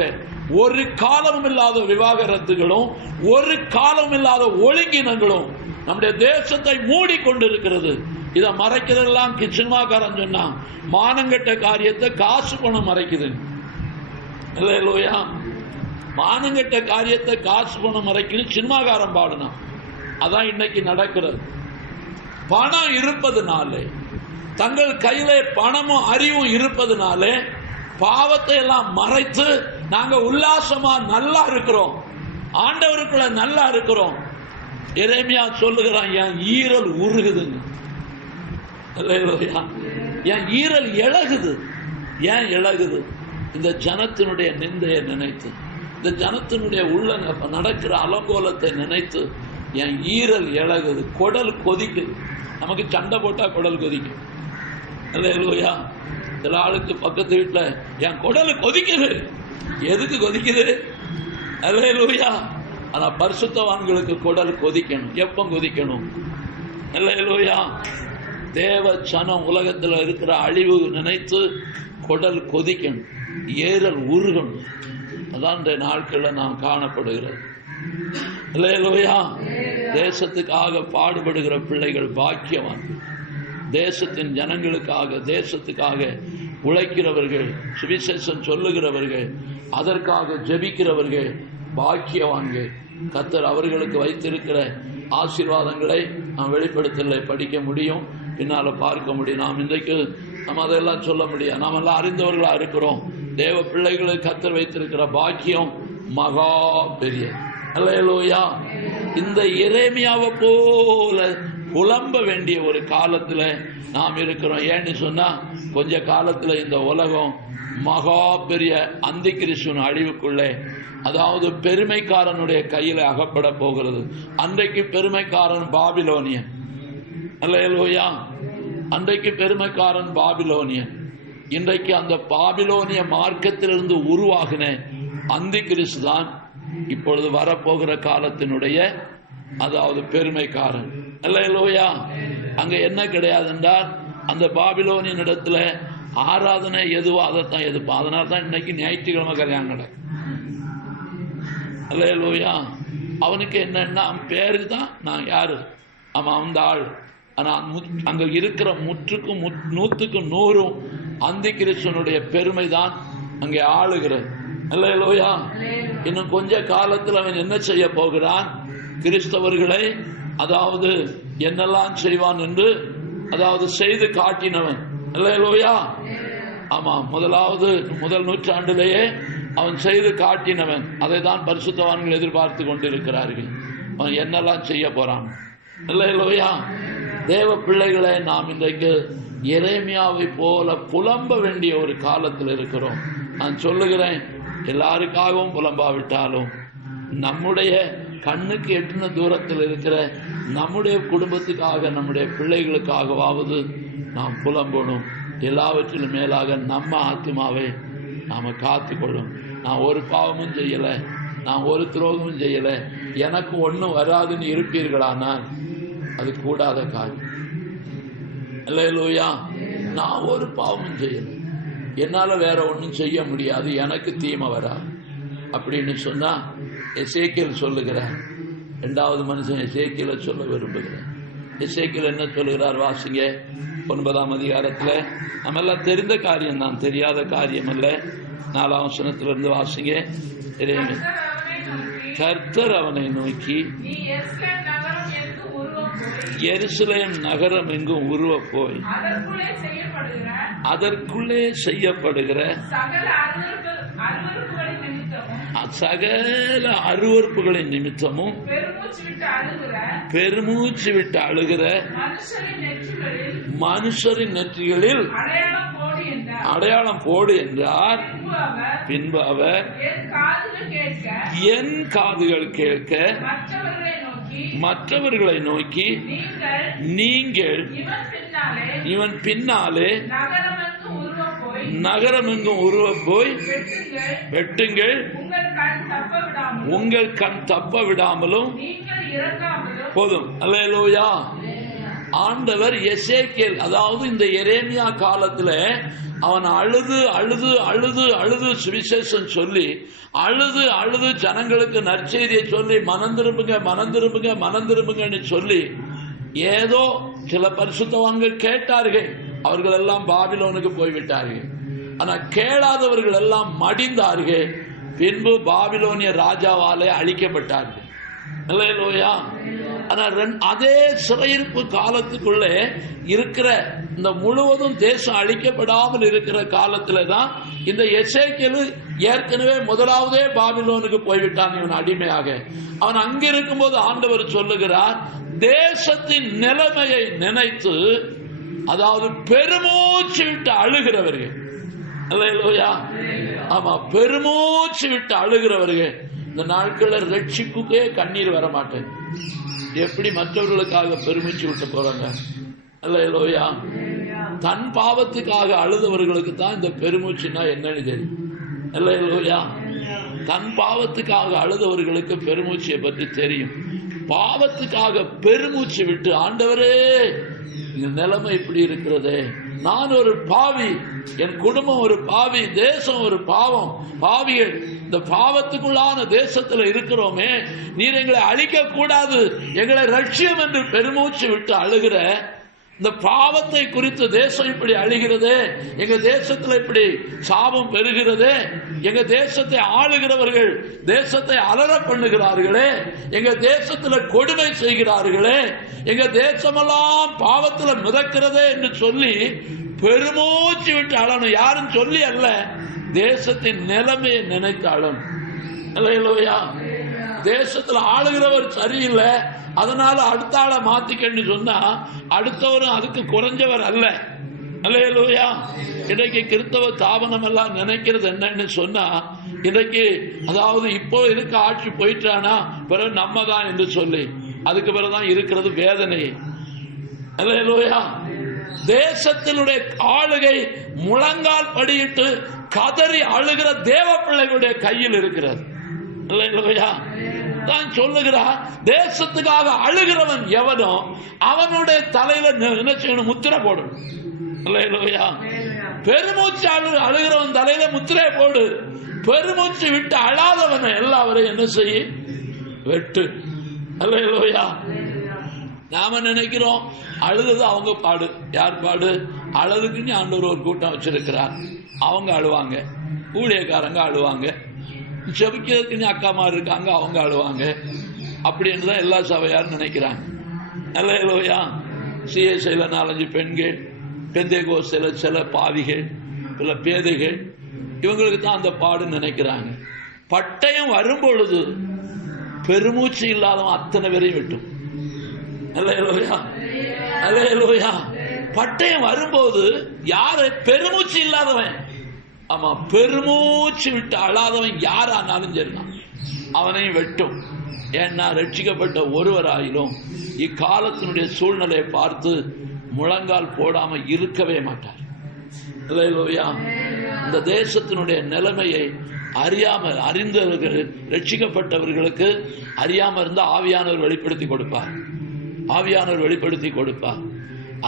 ஒரு காலமும் இல்லாத விவாகரத்துகளும் ஒரு காலம் இல்லாத ஒழுங்கினங்களும் நம்முடைய தேசத்தை மூடிக்கொண்டிருக்கிறது. இதை மறைக்கிறதெல்லாம் சினிமாக்காரன் சொன்னான், மானங்கட்ட காரியத்தை காசு பணம் மறைக்குது. இல்லையா? மானங்கட்ட காரியத்தை காசு பணம் மறைக்குது சினிமாக்காரன் பாடணும். அதான் இன்னைக்கு நடக்கிறது. பணம் இருப்பதுனாலே, தங்கள் கையிலே பணமும் அறிவும் இருப்பதுனாலே பாவத்தை எல்லாம் மறைத்து நாங்க உல்லாசமா நல்லா இருக்கிறோம், ஆண்டவருக்குள்ள நல்லா இருக்கிறோம். எரேமியா சொல்லுகிறான், என் ஈரல் உருகுதுங்க, என் ஈரல் இழகுது. ஏன் இழகுது? இந்த ஜனத்தினுடைய நிந்தையை நினைத்து, இந்த ஜனத்தினுடைய உள்ள நடக்கிற அலங்கோலத்தை நினைத்து என் ஈரல் இழகுது, குடல் கொதிக்குது. நமக்கு சண்டை போட்டா குடல் கொதிக்கும். அல்லேலூயா. சில ஆளுக்கு பக்கத்து வீட்டில் என் குடல் கொதிக்குது. எதுக்கு கொதிக்குது? அல்லேலூயா. ஆனா பரிசுத்தவான்களுக்கு குடல் கொதிக்கணும். எப்ப கொதிக்கணும்? அல்லேலூயா. தேவ ஜனம் உலகத்தில் இருக்கிற அழிவு நினைத்து குடல் கொதிக்கணும், ஏரல் உருகணும். அதான் இந்த நாட்களில் நாம் காணப்படுகிறது. அல்லேலூயா. தேசத்துக்காக பாடுபடுகிற பிள்ளைகள் பாக்கியவான். தேசத்தின் ஜனங்களுக்காக, தேசத்துக்காக உழைக்கிறவர்கள், சுவிசேஷம் சொல்லுகிறவர்கள், அதற்காக ஜெபிக்கிறவர்கள் பாக்கியவான்கள். கர்த்தர் அவர்களுக்கு வைத்திருக்கிற ஆசீர்வாதங்களை நாம் வெளிப்படுத்தலை படிக்க முடியும், பின்னால பார்க்க முடியும். நாம் இன்றைக்கு நம்ம அதெல்லாம் சொல்ல முடியாது. நாம் எல்லாம் அறிந்தவர்களா இருக்கிறோம். தேவ பிள்ளைகளுக்கு கர்த்தர் வைத்திருக்கிற பாக்கியம் மகா பெரிய. அல்லேலூயா. இந்த எரேமியாவை போல புலம்ப வேண்டிய ஒரு காலத்துல நாம் இருக்கிறோம். ஏன்னு சொன்னா கொஞ்ச காலத்துல இந்த உலகம் மகா பெரிய அந்தி கிறிஸ்துவின் அழிவுக்குள்ளே, அதாவது பெருமைக்காரனுடைய கையில அகப்பட போகிறது. அன்றைக்கு பெருமைக்காரன் பாபிலோனியன், அல்லேலூயா. அன்றைக்கு பெருமைக்காரன் பாபிலோனியன். இன்றைக்கு அந்த பாபிலோனிய மார்க்கத்திலிருந்து உருவாகின அந்தி கிறிஸ்து தான் இப்பொழுது வரப்போகிற காலத்தினுடைய, அதாவது பெருமைக்காரன், அல்லேலூயா. அங்க என்ன கிடையாது என்றால், அந்த பாபிலோனியன் இடத்துல ஆராதனை எதுவோ அதைத்தான் எதிர்ப்பான். அதனால தான் இன்னைக்கு ஞாயிற்றுக்கிழமை கல்யாணம் நடக்கும், அல்லேலூயா. அவனுக்கு என்னன்னா பேருக்கு தான் நான் யாரு, அவன் அந்த ஆள். ஆனா அங்க இருக்கிற முற்றுக்கும் 100% அந்தி கிறிஸ்துவனுடைய பெருமை தான் அங்கே ஆளுகிறது, அல்லேலூயா. இன்னும் கொஞ்ச காலத்தில் அவன் என்ன செய்ய போகிறான்? கிறிஸ்தவர்களை அதாவது என்னெல்லாம் செய்வான் என்று அதாவது செய்து காட்டினவன், அல்லேலூயா. ஆமா, முதல் நூற்றாண்டிலேயே அவன் செய்து காட்டினவன். அதை தான் பரிசுத்தவான்கள் எதிர்பார்த்து கொண்டிருக்கிறார்கள். அவன் என்னெல்லாம் செய்ய போறான், அல்லேலூயா. தேவ பிள்ளைகளை நாம் இன்றைக்கு எரேமியாவை போல புலம்ப வேண்டிய ஒரு காலத்தில் இருக்கிறோம். நான் சொல்லுகிறேன், எல்லாருக்காகவும் புலம்பாவிட்டாலும் நம்முடைய கண்ணுக்கு எட்டின தூரத்தில் இருக்கிற நம்முடைய குடும்பத்துக்காக, நம்முடைய பிள்ளைகளுக்காகவாவது நாம் புலம்பணும். எல்லாவற்றிலும் மேலாக நம்ம ஆத்மாவை நாம காத்துக்கொள்ளும். நான் ஒரு பாவமும் செய்யல, நான் ஒரு துரோகமும் செய்யல, எனக்கு ஒன்றும் வராதுன்னு இருப்பீர்களானால் அது கூடாத காரியம், அல்லேலூயா. நான் ஒரு பாவமும் செய்யல, என்னால வேற ஒன்றும் செய்ய முடியாது, எனக்கு தீமை வராது அப்படின்னு சொன்னா எசேக்கியேல் சொல்லுகிறார். 2வது மனுஷன் எசேக்கியேலை சொல்ல விரும்புகிறேன். எசேக்கியேல் என்ன சொல்லுகிறார்? வாசிங்க. 9ஆம் அதிகாரத்தில் நம்ம எல்லாம் தெரிந்த காரியம் தான், தெரியாத காரியம் அல்ல. 4ஆம் வசனத்திலிருந்து வாசிங்க. கர்த்தர் அவனை நோக்கி, எருசலேம் நகரம் எங்கும் உருவ போய் அதற்குள்ளே செய்யப்படுகிற சகல அருவருப்புகளின் நிமித்தமும் பெருமூச்சு விட்டு அழுகிற மனுஷரின் நெற்றிகளில் அடையாளம் போடு என்றார். பின்பு அவர் என் காதுகள் கேட்க மற்றவர்களை நோக்கி, நீங்கள் இவன் பின்னாலே நகரம் எங்கும் உருவ போய் வெட்டுங்கள், உங்கள் கண் தப்ப விடாமலும் போதும், அல்லேலூயா. ஆண்டவர் எசேக்கியேல், அதாவது இந்த எரேமியா காலத்துல அவன் அழுது அழுது அழுது அழுது சுவிசேஷம் சொல்லி அழுது அழுது ஜனங்களுக்கு நற்செய்தியை சொல்லி மனம் திரும்புங்க மனம் திரும்புங்க மனம் திரும்புங்கன்னு சொல்லி ஏதோ சில பரிசுத்தவான்கள் கேட்டார்கள். அவர்கள் எல்லாம் பாபிலோனுக்கு போய்விட்டார்கள். ஆனா கேளாதவர்கள் எல்லாம் மடிந்தார்கள். பின்பு பாபிலோனிய ராஜாவாலே அழிக்கப்பட்டார்கள், அல்லேலூயா. ஆனா அதே சிறையிருப்பு காலத்துக்குள்ளே இருக்கிற இந்த முழுவதும் தேசம் அழிக்கப்படாமல் இருக்கிற காலத்துல தான் இந்த எசேக்கியேல் ஏற்கனவே முதலாவதே பாபிலோனுக்கு போய்விட்டான் இவன் அடிமையாக. அவன் அங்கிருக்கும் போது ஆண்டவர் சொல்லுகிறார், தேசத்தின் நிலைமையை நினைத்து, அதாவது பெருமூச்சு விட்டு அழுகிறவர்கள், அல்லேலூயா. ஆமா, பெருமூச்சு விட்டு அழுகிறவர்கள். இந்த நாட்களில் ரட்சிப்புக்கே கண்ணீர் வர மாட்டேன். எப்படி மற்றவர்களுக்காக பெருமிச்சு விட்டு போறாங்க, அல்லேலூயா. தன் பாவத்துக்காக அழுதவர்களுக்கு தான் இந்த பெருமூச்சுன்னா என்னன்னு தெரியும், அல்லேலூயா. தன் பாவத்துக்காக அழுதவர்களுக்கு பெருமூச்சியை பற்றி தெரியும். பாவத்துக்காக பெருமூச்சு விட்டு, ஆண்டவரே இந்த நிலைமை இப்படி இருக்கிறதே, நான் ஒரு பாவி, என் குடும்பம் ஒரு பாவி, தேசம் ஒரு பாவம், பாவிகள் இந்த பாவத்துக்குள்ளான தேசத்துல இருக்கிறோமே, நீர் எங்களை அழிக்க கூடாது, எங்களை ரட்சியம் என்று பெருமூச்சு விட்டு அழுகிற இந்த பாவத்தை குறித்து தேசம் இப்படி அழிகிறதே, எங்க தேசத்துல இப்படி சாபம் பெறுகிறதே, எங்க தேசத்தை ஆளுகிறவர்கள் தேசத்தை அலற பண்ணுகிறார்களே, எங்க தேசத்துல கொடுமை செய்கிறார்களே, எங்க தேசமெல்லாம் பாவத்துல மிதக்கிறதே என்று சொல்லி பெருமூச்சு விட்டு அழணும். யாரும் சொல்லி அல்ல, தேசத்தின் நிலைமையை நினைத்து அழணும், அல்லேலூயா. தேசத்துல ஆளுகிறவர் சரியில்லை, அதனால அடுத்த ஆளை மாத்திக்கன்னு சொன்னா அடுத்தவரும் அதுக்கு குறைஞ்சவர் அல்ல. அல்லேலூயா. இன்றைக்கு கிறிஸ்தவ தாபனம் எல்லாம் நினைக்கிறது என்னன்னு சொன்னா, இன்றைக்கு அதாவது இப்போ இருக்க ஆட்சி போயிட்டானா பிறகு நம்ம தான் என்று சொல்லி அதுக்கு பிறகுதான் இருக்கிறது வேதனை. அல்லேலூயா. தேசத்தினுடைய ஆளுகை முழங்கால் படியிட்டு கதறி அழுகிற தேவ பிள்ளைகளுடைய கையில் இருக்கிறது. அல்லேலூயா. தான் சொல்லுகிறார், தேசத்துக்காக அழுகிறவன் எவனோ அவனுடைய தலையில என்ன செய்யணும்? முத்திரை போடணும். அல்லேலூயா. பெருமூச்சு அழுகிறவன் தலையில முத்திரை போடு. பெருமூச்சு விட்டு அழாதவனை எல்லாவரையும் என்ன செய்ய? வெட்டு. அல்லேலூயா. நாம நினைக்கிறோம் அழுது அவங்க பாடு. யார் பாடு? அழுதுக்குன்னு ஆண்டவர் ஒரு கூட்டம் வச்சிருக்கிறார், அவங்க அழுவாங்க. ஊழியக்காரங்க அழுவாங்க. செபிக்கிறதுக்குன்னு அக்காமார் இருக்காங்க, அவங்க அழுவாங்க. அப்படின்னு தான் எல்லா சபையாரும் நினைக்கிறாங்க. அல்லேலூயா. சிஎஸ்ஐல 4-5 பெண்கள், பெந்தேகோஸ்தையில சில பாவிகள், சில பேதைகள், இவங்களுக்கு தான் அந்த பாடு நினைக்கிறாங்க. பட்டயம் வரும்பொழுது பெருமூச்சு இல்லாதவன் அத்தனை பேரையும் விட்டும். அல்லேலூயா. அல்லேலூயா. பட்டயம் வரும்போது யாரு? பெருமூச்சு இல்லாதவன். ஆமா, பெருமூச்சு விட்டு அழாதவன் யாரானாலும் சரிதான், அவனையும் வெட்டும். ஏன்னா ரட்சிக்கப்பட்ட ஒருவராயிலும் இக்காலத்தினுடைய சூழ்நிலையை பார்த்து முழங்கால் போடாம இருக்கவே மாட்டார். அல்லேலூயா. இந்த தேசத்தினுடைய நிலைமையை அறியாமல் அறிந்தவர்கள், ரட்சிக்கப்பட்டவர்களுக்கு அறியாம இருந்த ஆவியானவர் வெளிப்படுத்தி கொடுப்பார். ஆவியானவர் வெளிப்படுத்தி கொடுப்பார்.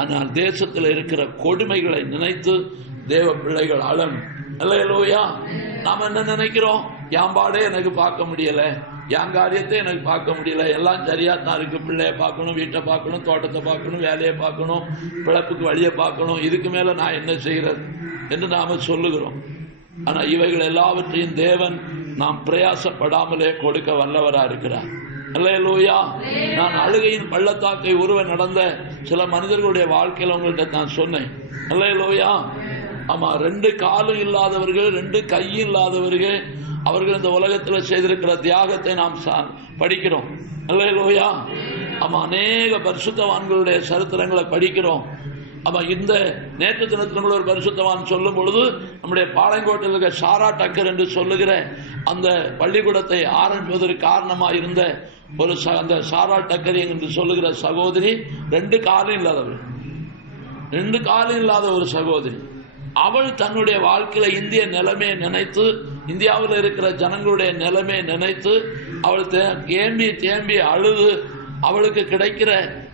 ஆனால் தேசத்தில் இருக்கிற கொடுமைகளை நினைத்து தேவ பிள்ளைகள் அழணும். அல்லேலூயா. நாம என்ன நினைக்கிறோம்? யாம்பாடே எனக்கு பார்க்க முடியல, என் காரியத்தை எனக்கு பார்க்க முடியல, எல்லாம் சரியா தான் இருக்கு, பிள்ளைய பார்க்கணும், வீட்டை பார்க்கணும், தோட்டத்தை பார்க்கணும், வேலையை பார்க்கணும், பிழைப்புக்கு வழியை பார்க்கணும், இதுக்கு மேல நான் என்ன செய்யறது என்று நாம சொல்லுகிறோம். ஆனா இவைகள் எல்லாவற்றையும் தேவன் நாம் பிரயாசப்படாமலே கொடுக்க வல்லவரா இருக்கிறார். அல்லேலூயா. நான் அழுகையின் பள்ளத்தாக்கை உருவ நடந்த சில மனிதர்களுடைய வாழ்க்கையில் உங்கள்கிட்ட நான் சொன்னேன். அல்லேலூயா. ஆமா, 2 காலும் இல்லாதவர்கள், 2 கையும் இல்லாதவர்கள், அவர்கள் இந்த உலகத்தில் செய்திருக்கிற தியாகத்தை நாம் படிக்கிறோம். அல்லேலூயா. ஆமா, அநேக பரிசுத்தவான்களுடைய சரித்திரங்களை படிக்கிறோம். ஆமா, இந்த நேற்று தினத்தில் ஒரு பரிசுத்தவான் சொல்லும் பொழுது நம்முடைய பாளையங்கோட்டையில் இருக்க சாரா டக்கர் என்று சொல்லுகிற அந்த பள்ளிக்கூடத்தை ஆரம்பிப்பதற்கு காரணமாக இருந்த ஒரு அந்த சாரா டக்கர் என்று சொல்லுகிற சகோதரி 2 காலும் இல்லாதவள், 2 காலும் இல்லாத ஒரு சகோதரி. அவள் தன்னுடைய வாழ்க்கையில இந்திய நிலைமையை நினைத்து, இந்தியாவில் இருக்கிற ஜனங்களுடைய நிலைமையை நினைத்து அவள் தேம்பி தேம்பி அழுது அவளுக்கு கிடைக்கிற,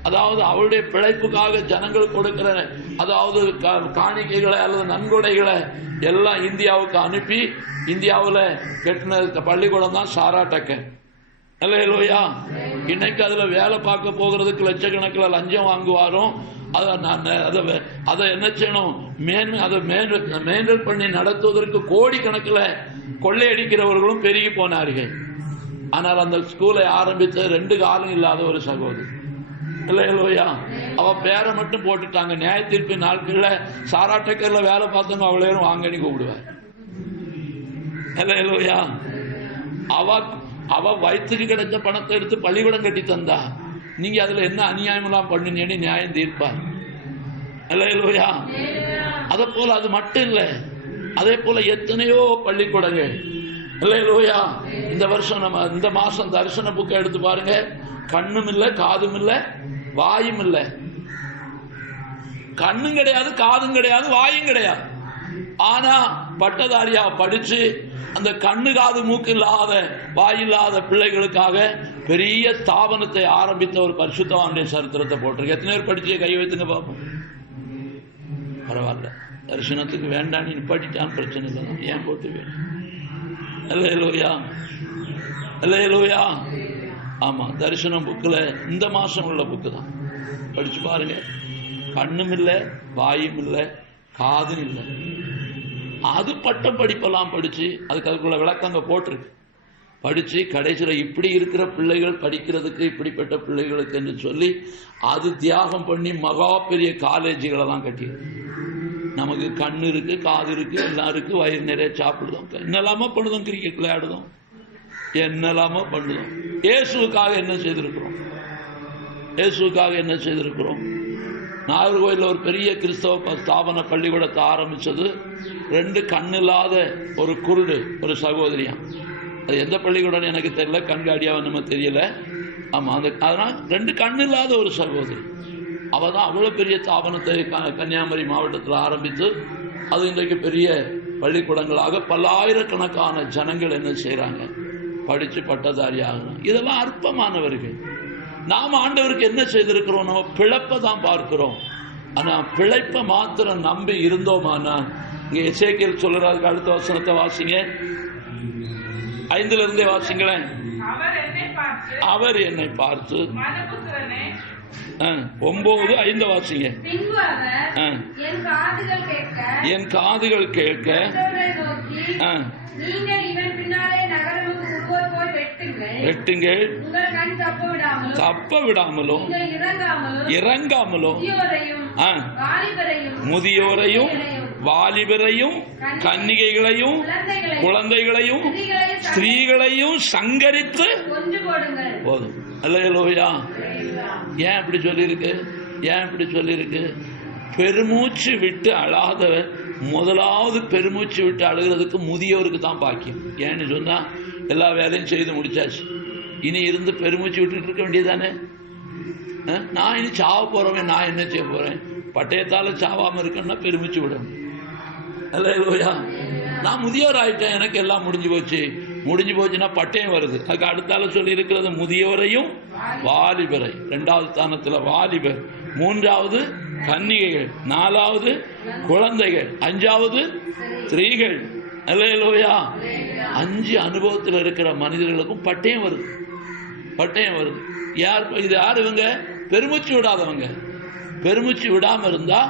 அதாவது அவளுடைய பிழைப்புக்காக ஜனங்கள் கொடுக்கிற அதாவது காணிக்கைகளை அல்லது நன்கொடைகளை எல்லாம் இந்தியாவுக்கு அனுப்பி இந்தியாவில் கட்டின பள்ளிக்கூடம் தான் சாரா டக்கர். அல்லேலூயா. இன்னைக்கு அதுல வேலை பார்க்க போகிறதுக்கு லட்சக்கணக்கில் லஞ்சம் வாங்குவாரோ, அதை என்ன செய்யணும்? அதை மேன்வெல் பண்ணி நடத்துவதற்கு கோடிக்கணக்கில் கொள்ளையடிக்கிறவர்களும் பெருகி போனார்கள். ஆனால் அந்த ஸ்கூலை ஆரம்பித்த 2 காலம் இல்லாத ஒரு சகோதரி. அல்லேலூயா. அவ பேரை மட்டும் போட்டுட்டாங்க. நியாய தீர்ப்பு நாட்கள்ல சாரா டக்கர்ல வேலை பார்த்தவங்க அவளையும் வாங்கன்னு கூப்பிடுவார். அல்லேலூயா. அவ வயிற்றுக்கு கிடைச்ச பணத்தை எடுத்து பள்ளிக்கூடம் கட்டி தந்தா, நீங்க அதுல என்ன அநியாயம் எல்லாம் பண்ணினீங்கன்னு நியாயம் தீர்ப்பார். அல்லேலூயா. அதை போல அது மட்டும் இல்ல, அதே போல எத்தனையோ பள்ளிக்கூடங்கள். அல்லேலூயா. இந்த வருஷம் நம்ம இந்த மாசம் தரிசன புக்கை எடுத்து பாருங்க. கண்ணும் இல்ல, காதும் இல்ல, வாயும் இல்ல. கண்ணும் கிடையாது, காதும் கிடையாது, வாயும் கிடையாது. ஆனா பட்டதாரியா படிச்சு அந்த கண்ணு காது மூக்கு இல்லாத வாயில்லாத பிள்ளைகளுக்காக பெரிய ஸ்தாபனத்தை ஆரம்பித்த ஒரு பரிசுத்தவானுடைய சரித்திரத்தை போட்டிருக்கு. எத்தனை பேர் படிச்சு கை வைத்துங்க பார்ப்போம். பரவாயில்ல, தரிசனத்துக்கு வேண்டான்னு நிப்பாட்டிட்டான், பிரச்சனை இல்லை, ஏன் போட்டு வேணும். அல்லேலூயா. அல்லேலூயா. ஆமா, தரிசனம் புக்கில் இந்த மாசம் உள்ள புக்கு தான், படிச்சு பாருங்க. கண்ணும் இல்லை, வாயும் இல்லை, காதும் இல்லை. அது பட்ட படிப்பெல்லாம் படிச்சு அதுக்குள்ள விளக்கங்க போட்டிருக்கு. படிச்சு கடைசியில் இப்படி இருக்கிற பிள்ளைகள் படிக்கிறதுக்கு, இப்படிப்பட்ட பிள்ளைகளுக்கு என்று சொல்லி அது தியாகம் பண்ணி மகா பெரிய காலேஜுகளை தான் கட்டி. நமக்கு கண்ணு இருக்கு, காது இருக்கு, எல்லாம் இருக்கு, வயிறு நிறைய சாப்பிடுதோம், என்னெல்லாமோ பண்ணுதோம், கிரிக்கெட் விளையாடுதோம். என்னெல்லாமோ பண்ணுவோம். இயேசுக்காக என்ன செய்திருக்கிறோம்? இயேசுக்காக என்ன செய்திருக்கிறோம்? நாகர்கோயிலில் ஒரு பெரிய கிறிஸ்தவ ஸ்தாபன பள்ளிக்கூடத்தை ஆரம்பித்தது 2 கண்ணில்லாத ஒரு குருடு ஒரு சகோதரியான். அது எந்த பள்ளிக்கூடம்னு எனக்கு தெரியல, கண்காடியாக நம்ம தெரியல. ஆமாம், அதனால் 2 கண்ணில்லாத ஒரு சகோதரி. அவள் தான் அவ்வளோ பெரிய ஸ்தாபனத்தை கன்னியாகுமரி மாவட்டத்தில் ஆரம்பித்து அது இன்றைக்கு பெரிய பள்ளிக்கூடங்களாக பல்லாயிரக்கணக்கான ஜனங்கள் என்ன செய்கிறாங்க, படித்து பட்டதாரி ஆகணும். இதெல்லாம் அற்பமானவர்கள். நாம் ஆண்டவருக்கு என்ன செய்திருக்கிறோம்? நம்ம பிழைப்பை தான் பார்க்கிறோம். ஆனால் பிழைப்பை மாத்திரம் நம்பி இருந்தோமானா, இங்கே எசேக்கியேல் சொல்றாருக்கு, அடுத்த வசனத்தை வாசிங்க, 5ல இருந்தே வாசிங்களேன். அவர் என்னை பார்த்து 9:5 வாசிங்க. என் காதுகள் கேட்க வெட்டுங்கள், தப்ப விடாமலும் இறங்காமலும் முதியோரையும் வாலிபரையும் கன்னிகைகளையும் குழந்தைகளையும் ஸ்திரீகளையும் சங்கரித்து போதும். அல்லேலூயா. ஏன் இப்படி சொல்லியிருக்கு? ஏன் இப்படி சொல்லியிருக்கு? பெருமூச்சு விட்டு அழாதவன் முதலாவது பெருமூச்சு விட்டு அழுகிறதுக்கு முதியோருக்கு தான் பாக்கியம். ஏன்னு சொன்னா எல்லா வேலையும் செய்து முடிச்சாச்சு, இனி இருந்து பெருமூச்சு விட்டுட்டு இருக்க வேண்டியதானே. நான் இனி சாவ போறவன், நான் என்ன செய்ய போறேன்? பட்டயத்தால சாவாம இருக்கணும்னா பெருமூச்சு விடணும். அல்லேலூயா. நான் முதியோர் ஆயிட்டேன், எனக்கு எல்லாம் முடிஞ்சு போச்சுன்னா பட்டயம் வருது. அதுக்கு அடுத்தால சொல்லி இருக்கிறது முதியோரையும் வாலிபரை, 2வது ஸ்தானத்தில் வாலிபர், 3வது கன்னிகைகள், 4வது குழந்தைகள், 5வது ஸ்திரீகள். அல்லேலூயா. 5 அனுபவத்தில் இருக்கிற மனிதர்களுக்கும் பட்டயம் வருது. இது யார்? இவங்க பெருமூச்சு விடாதவங்க. பெருமூச்சு விடாம இருந்தா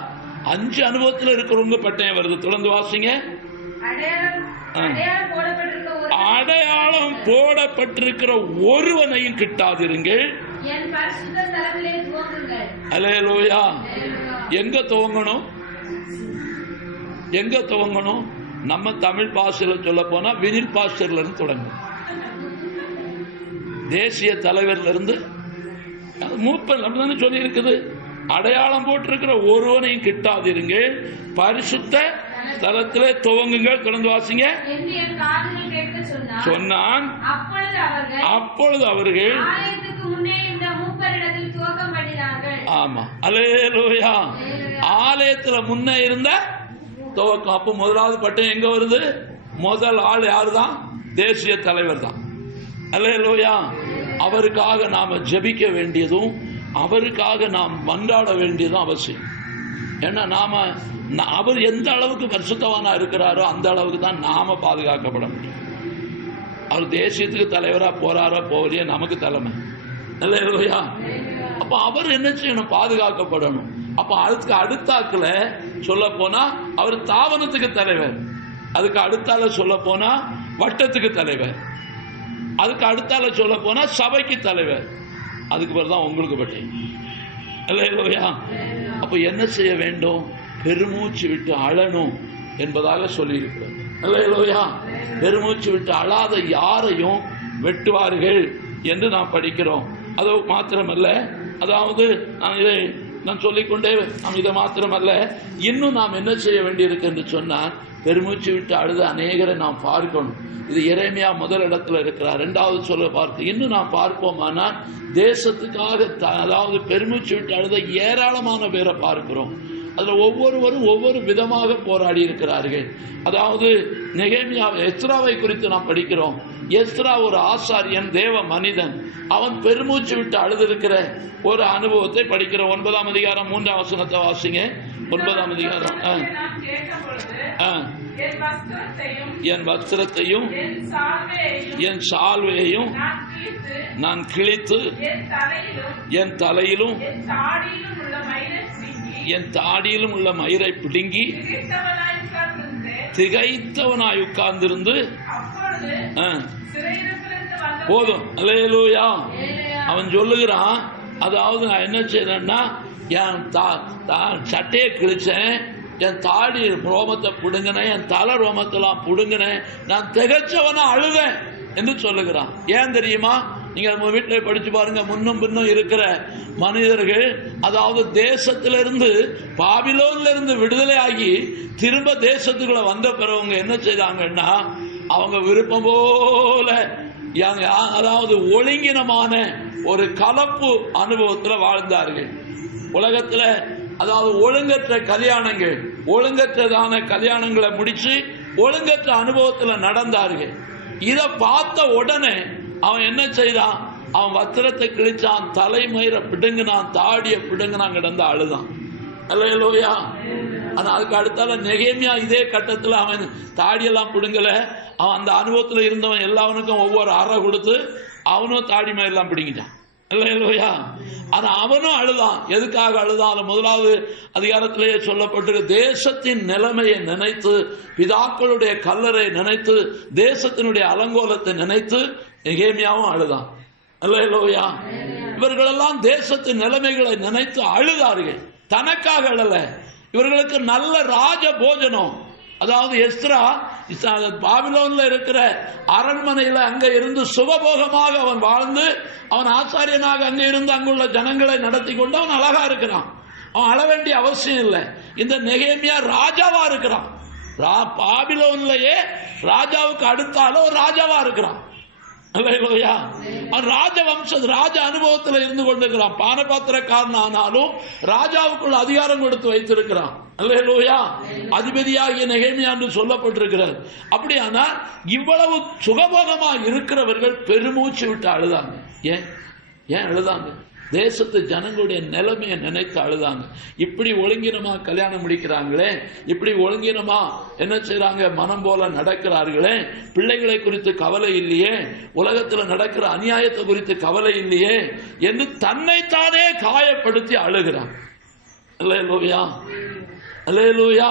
5 அனுபவத்தில் இருக்கிறவங்க பட்டயம் வருது. தொடர்ந்து வாசிங்க. அடையாளம் போடப்பட்டிருக்கிற ஒருவனையும் கிட்டாதிருங்கள். அல்லேலூயா. எங்க துவங்கணும்? நம்ம தமிழ் பாஷையில சொல்ல போனா வினில் பாஸ்டர்ல இருந்து தொடங்கும். தேசிய தலைவர்ல இருந்து மூப்பன் அப்படிதானே சொல்லி இருக்குது. அடையாளம் போட்டிருக்கிற ஒருவனையும் கிட்டாதிருங்கள், பரிசுத்த ஸ்தலத்திலே துவங்குங்கள். தொடர்ந்து வாசிங்க. சொன்னான். அப்பொழுது அவர்கள் ஆமா, அல்லேலூயா, ஆலயத்துல முன்ன இருந்த துவக்கம். அப்ப முதலாவது பட்டம் எங்க வருது? முதல் ஆள் யாருதான்? தேசிய தலைவர் தான். அல்லேலூயா. அவருக்காக நாம ஜெபிக்க வேண்டியதும் அவருக்காக நாம் மன்றாட வேண்டியதும் அவசியம். ஏன்னா அவர் எந்த அளவுக்கு பரிசுத்தவானா இருக்கிறாரோ அந்த அளவுக்கு தான் நாம பாதுகாக்கப்பட முடியும். அவர் தேசியத்துக்கு தலைவரா போறாரோ போகலையோ நமக்கு தலைமை. அல்லேலூயா. அப்ப அவர் என்ன செய்யணும்? பாதுகாக்கப்படணும். அப்ப அதுக்கு அடுத்தாக்குல சொல்ல போனா அவர் தாவனத்துக்கு தலைவர், அதுக்கு அடுத்தால சொல்ல போனா வட்டத்துக்கு தலைவர், அதுக்கு அடுத்தால சொல்ல போனா சபைக்கு தலைவர், அதுக்கு பிறகு தான் உங்களுக்கு பற்றி. அல்லேலூயா. அப்ப என்ன செய்ய வேண்டும்? பெருமூச்சு விட்டு அழணும் என்பதாக சொல்லியிருக்கிறார். அல்லேலூயா. பெருமூச்சு விட்டு அழாத யாரையும் வெட்டுவார்கள் என்று நாம் படிக்கிறோம். அது மாத்திரமல்ல, அதாவது நான் சொல்லிக்கொண்டே நாம் இதை மாத்திரமல்ல, இன்னும் நாம் என்ன செய்ய வேண்டியிருக்கு என்று சொன்னால், பெருமூச்சு விட்டு அழுத அநேகரை நாம் பார்க்கணும். இது எரேமியா முதல் இடத்துல இருக்கிறார். 2வது சொல்ல பார்த்து இன்னும் நாம் பார்ப்போமானால் தேசத்துக்காக அதாவது பெருமூச்சு விட்டு அழுத ஏராளமான பேரை பார்க்கிறோம். அதுல ஒவ்வொருவரும் ஒவ்வொரு விதமாக போராடி இருக்கிறார்கள். அதாவது நெகேமியா, எஸ்ராவை குறித்து நாம் படிக்கிறோம். எஸ்ரா ஒரு ஆசாரியன், தேவ மனிதன். அவன் பெருமூச்சு விட்டு அழுதிருக்கிற ஒரு அனுபவத்தை படிக்கிறோம். 9ஆம் அதிகாரம் 3ஆம் வசனத்தை வாசிங்க. 9ஆம் அதிகாரம். என் வஸ்திரத்தையும் என் சால்வையையும் நான் கிழித்து என் தலையிலும் என் தாடியிலும் உள்ள மயிரை பிடுங்கி திகைத்தவனாய் உட்கார்ந்திருந்து போதும். அல்லேலூயா. அவன் சொல்லுகிறான், அதாவது நான் என்ன செய்யறேன்னா என் சட்டையை கிழிச்சேன், என் தாடி ரோமத்தை புடுங்கினேன், என் தலை ரோமத்தெல்லாம் புடுங்கினேன், நான் திகைச்சவனா அழுதேன். என்று சொல்லுகிறான். ஏன் தெரியுமா? நீங்க வீட்டில் படிச்சு பாருங்க. முன்னும் பின்னும் இருக்கிற மனிதர்கள், அதாவது தேசத்திலிருந்து பாபிலோன்ல இருந்து விடுதலை ஆகி திரும்ப தேசத்துக்குள்ள வந்த பிறவங்க என்ன செய்தாங்கன்னா, அவங்க விருப்பம் போல, அதாவது ஒழுங்கினமான ஒரு கலப்பு அனுபவத்தில் வாழ்ந்தார்கள். உலகத்துல அதாவது ஒழுங்கற்ற கல்யாணங்கள், ஒழுங்கற்றதான கல்யாணங்களை முடிச்சு ஒழுங்கற்ற அனுபவத்தில் நடந்தார்கள். இதை பார்த்த உடனே அவன் என்ன செய்தான்? அவன் வஸ்திரத்தை கிழிச்சான், தலைமயிரை பிடுங்கினான், தாடிய பிடுங்கினான், கிடந்து அழுதான். அல்லேலூயா. ஆனா அதுக்கு அடுத்தால நெகேமியா இதே கட்டத்தில் அவன் தாடியெல்லாம் பிடுங்கல. அவன் அந்த அனுபவத்தில் இருந்தவன் எல்லாவனுக்கும் ஒவ்வொரு அறை கொடுத்து அவனும் தாடி மயிரெல்லாம் பிடுங்கிட்டான். அல்லேலூயா. ஆனா அவனும் அழுதான். எதுக்காக அழுதான்? முதலாவது அதிகாரத்திலேயே சொல்லப்பட்டு தேசத்தின் நிலைமையை நினைத்து, பிதாக்களுடைய கல்லறை நினைத்து, தேசத்தினுடைய அலங்கோலத்தை நினைத்து நெகேமியாவும் அழுதான். அல்லேலூயா. இவர்களெல்லாம் தேசத்தின் நிலைமைகளை நினைத்து அழுதார்கள். தனக்காக அழல. இவர்களுக்கு நல்ல ராஜ போஜனம், அதாவது எஸ்ரா பாபிலோன்ல இருக்கிற அரண்மனையில அங்க இருந்து சுகபோகமாக அவன் வாழ்ந்து, அவன் ஆசாரியனாக அங்க இருந்து அங்குள்ள ஜனங்களை நடத்தி கொண்டு அவன் அழகா இருக்கிறான். அவன் அழ வேண்டிய அவசியம் இல்லை. இந்த நெகேமியா ராஜாவா இருக்கிறான். பாபிலோன்லயே ராஜாவுக்கு அடுத்தால ஒரு ராஜாவா இருக்கிறான். அல்லேலூயா. ராஜவம்ச ராஜ அனுபவத்தில் இருந்து கொண்டிருக்கிறான். பானபாத்திரக்காரன் ஆனாலும் ராஜாவுக்குள்ள அதிகாரம் கொடுத்து வைத்திருக்கிறான். அல்லேலூயா. அதிபதியாகிய நெகேமியா என்று சொல்லப்பட்டிருக்கிறார். அப்படியானால் இவ்வளவு சுகபோகமா இருக்கிறவர்கள் பெருமூச்சு விட்டு அழுதாங்க. ஏன் அழுதாங்க? தேசத்து ஜனங்களுடைய நிலைமையை நினைத்து அழுதாங்க. இப்படி ஒழுங்கினமா கல்யாணம் முடிக்கிறாங்களே, இப்படி ஒழுங்கினமா என்ன செய்யறாங்க, மனம் போல நடக்கிறார்களே, பிள்ளைகளை குறித்து கவலை இல்லையே, உலகத்தில் நடக்கிற அநியாயத்தை குறித்து கவலை இல்லையே என்று தன்னைத்தானே காயப்படுத்தி அழுகிறான். அல்லேலூயா. அல்லேலூயா.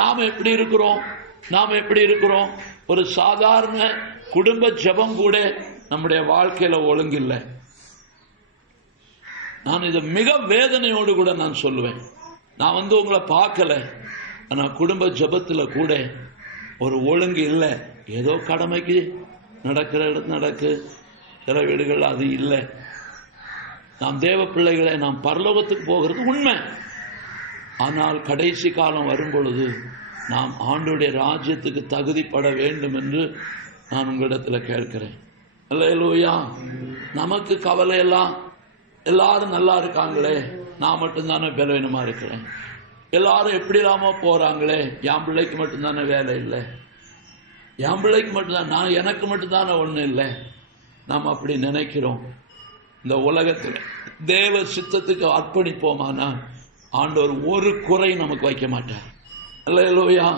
நாம எப்படி இருக்கிறோம்? நாம எப்படி இருக்கிறோம்? ஒரு சாதாரண குடும்ப ஜெபம் கூட நம்முடைய வாழ்க்கையில ஒழுங்கில்லை. நான் இதை மிக வேதனையோடு கூட நான் சொல்லுவேன். நான் உங்களை பார்க்கல, ஆனா குடும்ப ஜெபத்தில் கூட ஒரு ஒழுங்கு இல்லை. ஏதோ கடமைக்கு நடக்கிற இடத்து நடக்கு, சில வீடுகள் அது இல்லை. நாம் தேவ பிள்ளைகளை நாம் பரலோகத்துக்கு போகிறது உண்மை. ஆனால் கடைசி காலம் வரும் பொழுது நாம் ஆண்டவருடைய ராஜ்யத்துக்கு தகுதிப்பட வேண்டும் என்று நான் உங்களிடத்தில் கேட்கிறேன். அல்லேலூயா. நமக்கு கவலை எல்லாம், எல்லாரும் நல்லா இருக்காங்களே, நான் மட்டும்தானே பலவீனமா இருக்கிறேன், எல்லாரும் எப்படி இல்லாம போறாங்களே, என் பிள்ளைக்கு மட்டும்தானே வேலை இல்லை, என் பிள்ளைக்கு மட்டும்தான், நான் எனக்கு மட்டும்தானே ஒண்ணு இல்லை. நாம் அப்படி நினைக்கிறோம். இந்த உலகத்தில் தேவ சித்தத்துக்கு அர்ப்பணிப்போமானா ஆண்டவர் ஒரு குறை நமக்கு வைக்க மாட்டார். அல்லேலூயா.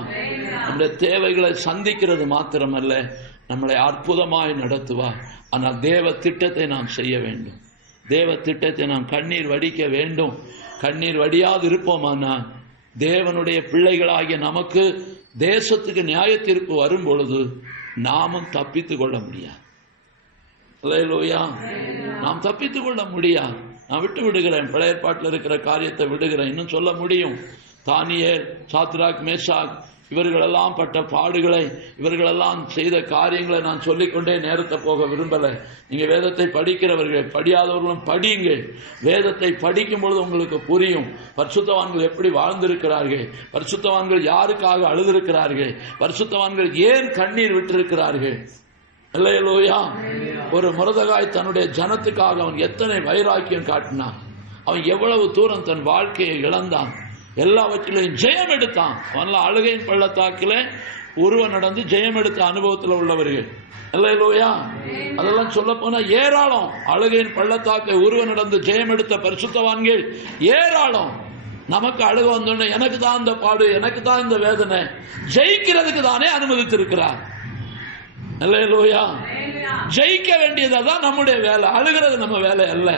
நம்முடைய தேவைகளை சந்திக்கிறது மாத்திரமல்ல, நம்மளை அற்புதமாய் நடத்துவார். ஆனால் தேவ திட்டத்தை நாம் செய்ய வேண்டும். தேவ திட்டத்தை நாம் கண்ணீர் வடிக்க வேண்டும். கண்ணீர் வடியாது இருப்போமானா தேவனுடைய பிள்ளைகளாகிய நமக்கு தேசத்துக்கு நியாய தீர்ப்பு வரும் பொழுது நாமும் தப்பித்துக் கொள்ள முடியாது. அல்லேலூயா. நாம் தப்பித்துக் கொள்ள முடியாது. நான் விட்டு விடுகிறேன், பழைய ஏற்பாட்டில் இருக்கிற காரியத்தை விடுகிறேன். இன்னும் சொல்ல முடியும். தானியேல், சாத்ராக், மேஷாக் இவர்களெல்லாம் பட்ட பாடுகளை, இவர்களெல்லாம் செய்த காரியங்களை நான் சொல்லிக்கொண்டே நேரத்தை போக விரும்பலை. நீங்க வேதத்தை படிக்கிறவர்கள், படியாதவர்களும் படியுங்க. வேதத்தை படிக்கும் பொழுது உங்களுக்கு புரியும் பரிசுத்தவான்கள் எப்படி வாழ்ந்திருக்கிறார்கள், பரிசுத்தவான்கள் யாருக்காக அழுதிருக்கிறார்கள், பரிசுத்தவான்கள் ஏன் கண்ணீர் விட்டிருக்கிறார்கள். அல்லேலூயா. ஒரு மொர்தெகாய் தன்னுடைய ஜனத்துக்காக அவன் எத்தனை வைராக்கியம் காட்டினான். அவன் எவ்வளவு தூரம் தன் வாழ்க்கையை இழந்தான், எல்லாவற்றிலையும் ஜெயம் எடுத்தான். அவன்லாம் அழுகையின் பள்ளத்தாக்கில உருவம் நடந்து ஜெயம் எடுத்த அனுபவத்தில் உள்ளவர்கள். அல்லேலூயா. அதெல்லாம் சொல்ல போனா ஏராளம். அழுகையின் பள்ளத்தாக்கை உருவம் நடந்து ஜெயம் எடுத்த பரிசுத்தவான்கள் ஏராளம். நமக்கு அழுக வந்தோடனே எனக்கு தான் இந்த பாடு, எனக்கு தான் இந்த வேதனை, ஜெயிக்கிறதுக்கு தானே அனுமதித்திருக்கிறார். அல்லேலூயா. ஜெயிக்க வேண்டியதான் நம்முடைய வேலை, அழுகிறது நம்ம வேலை அல்ல.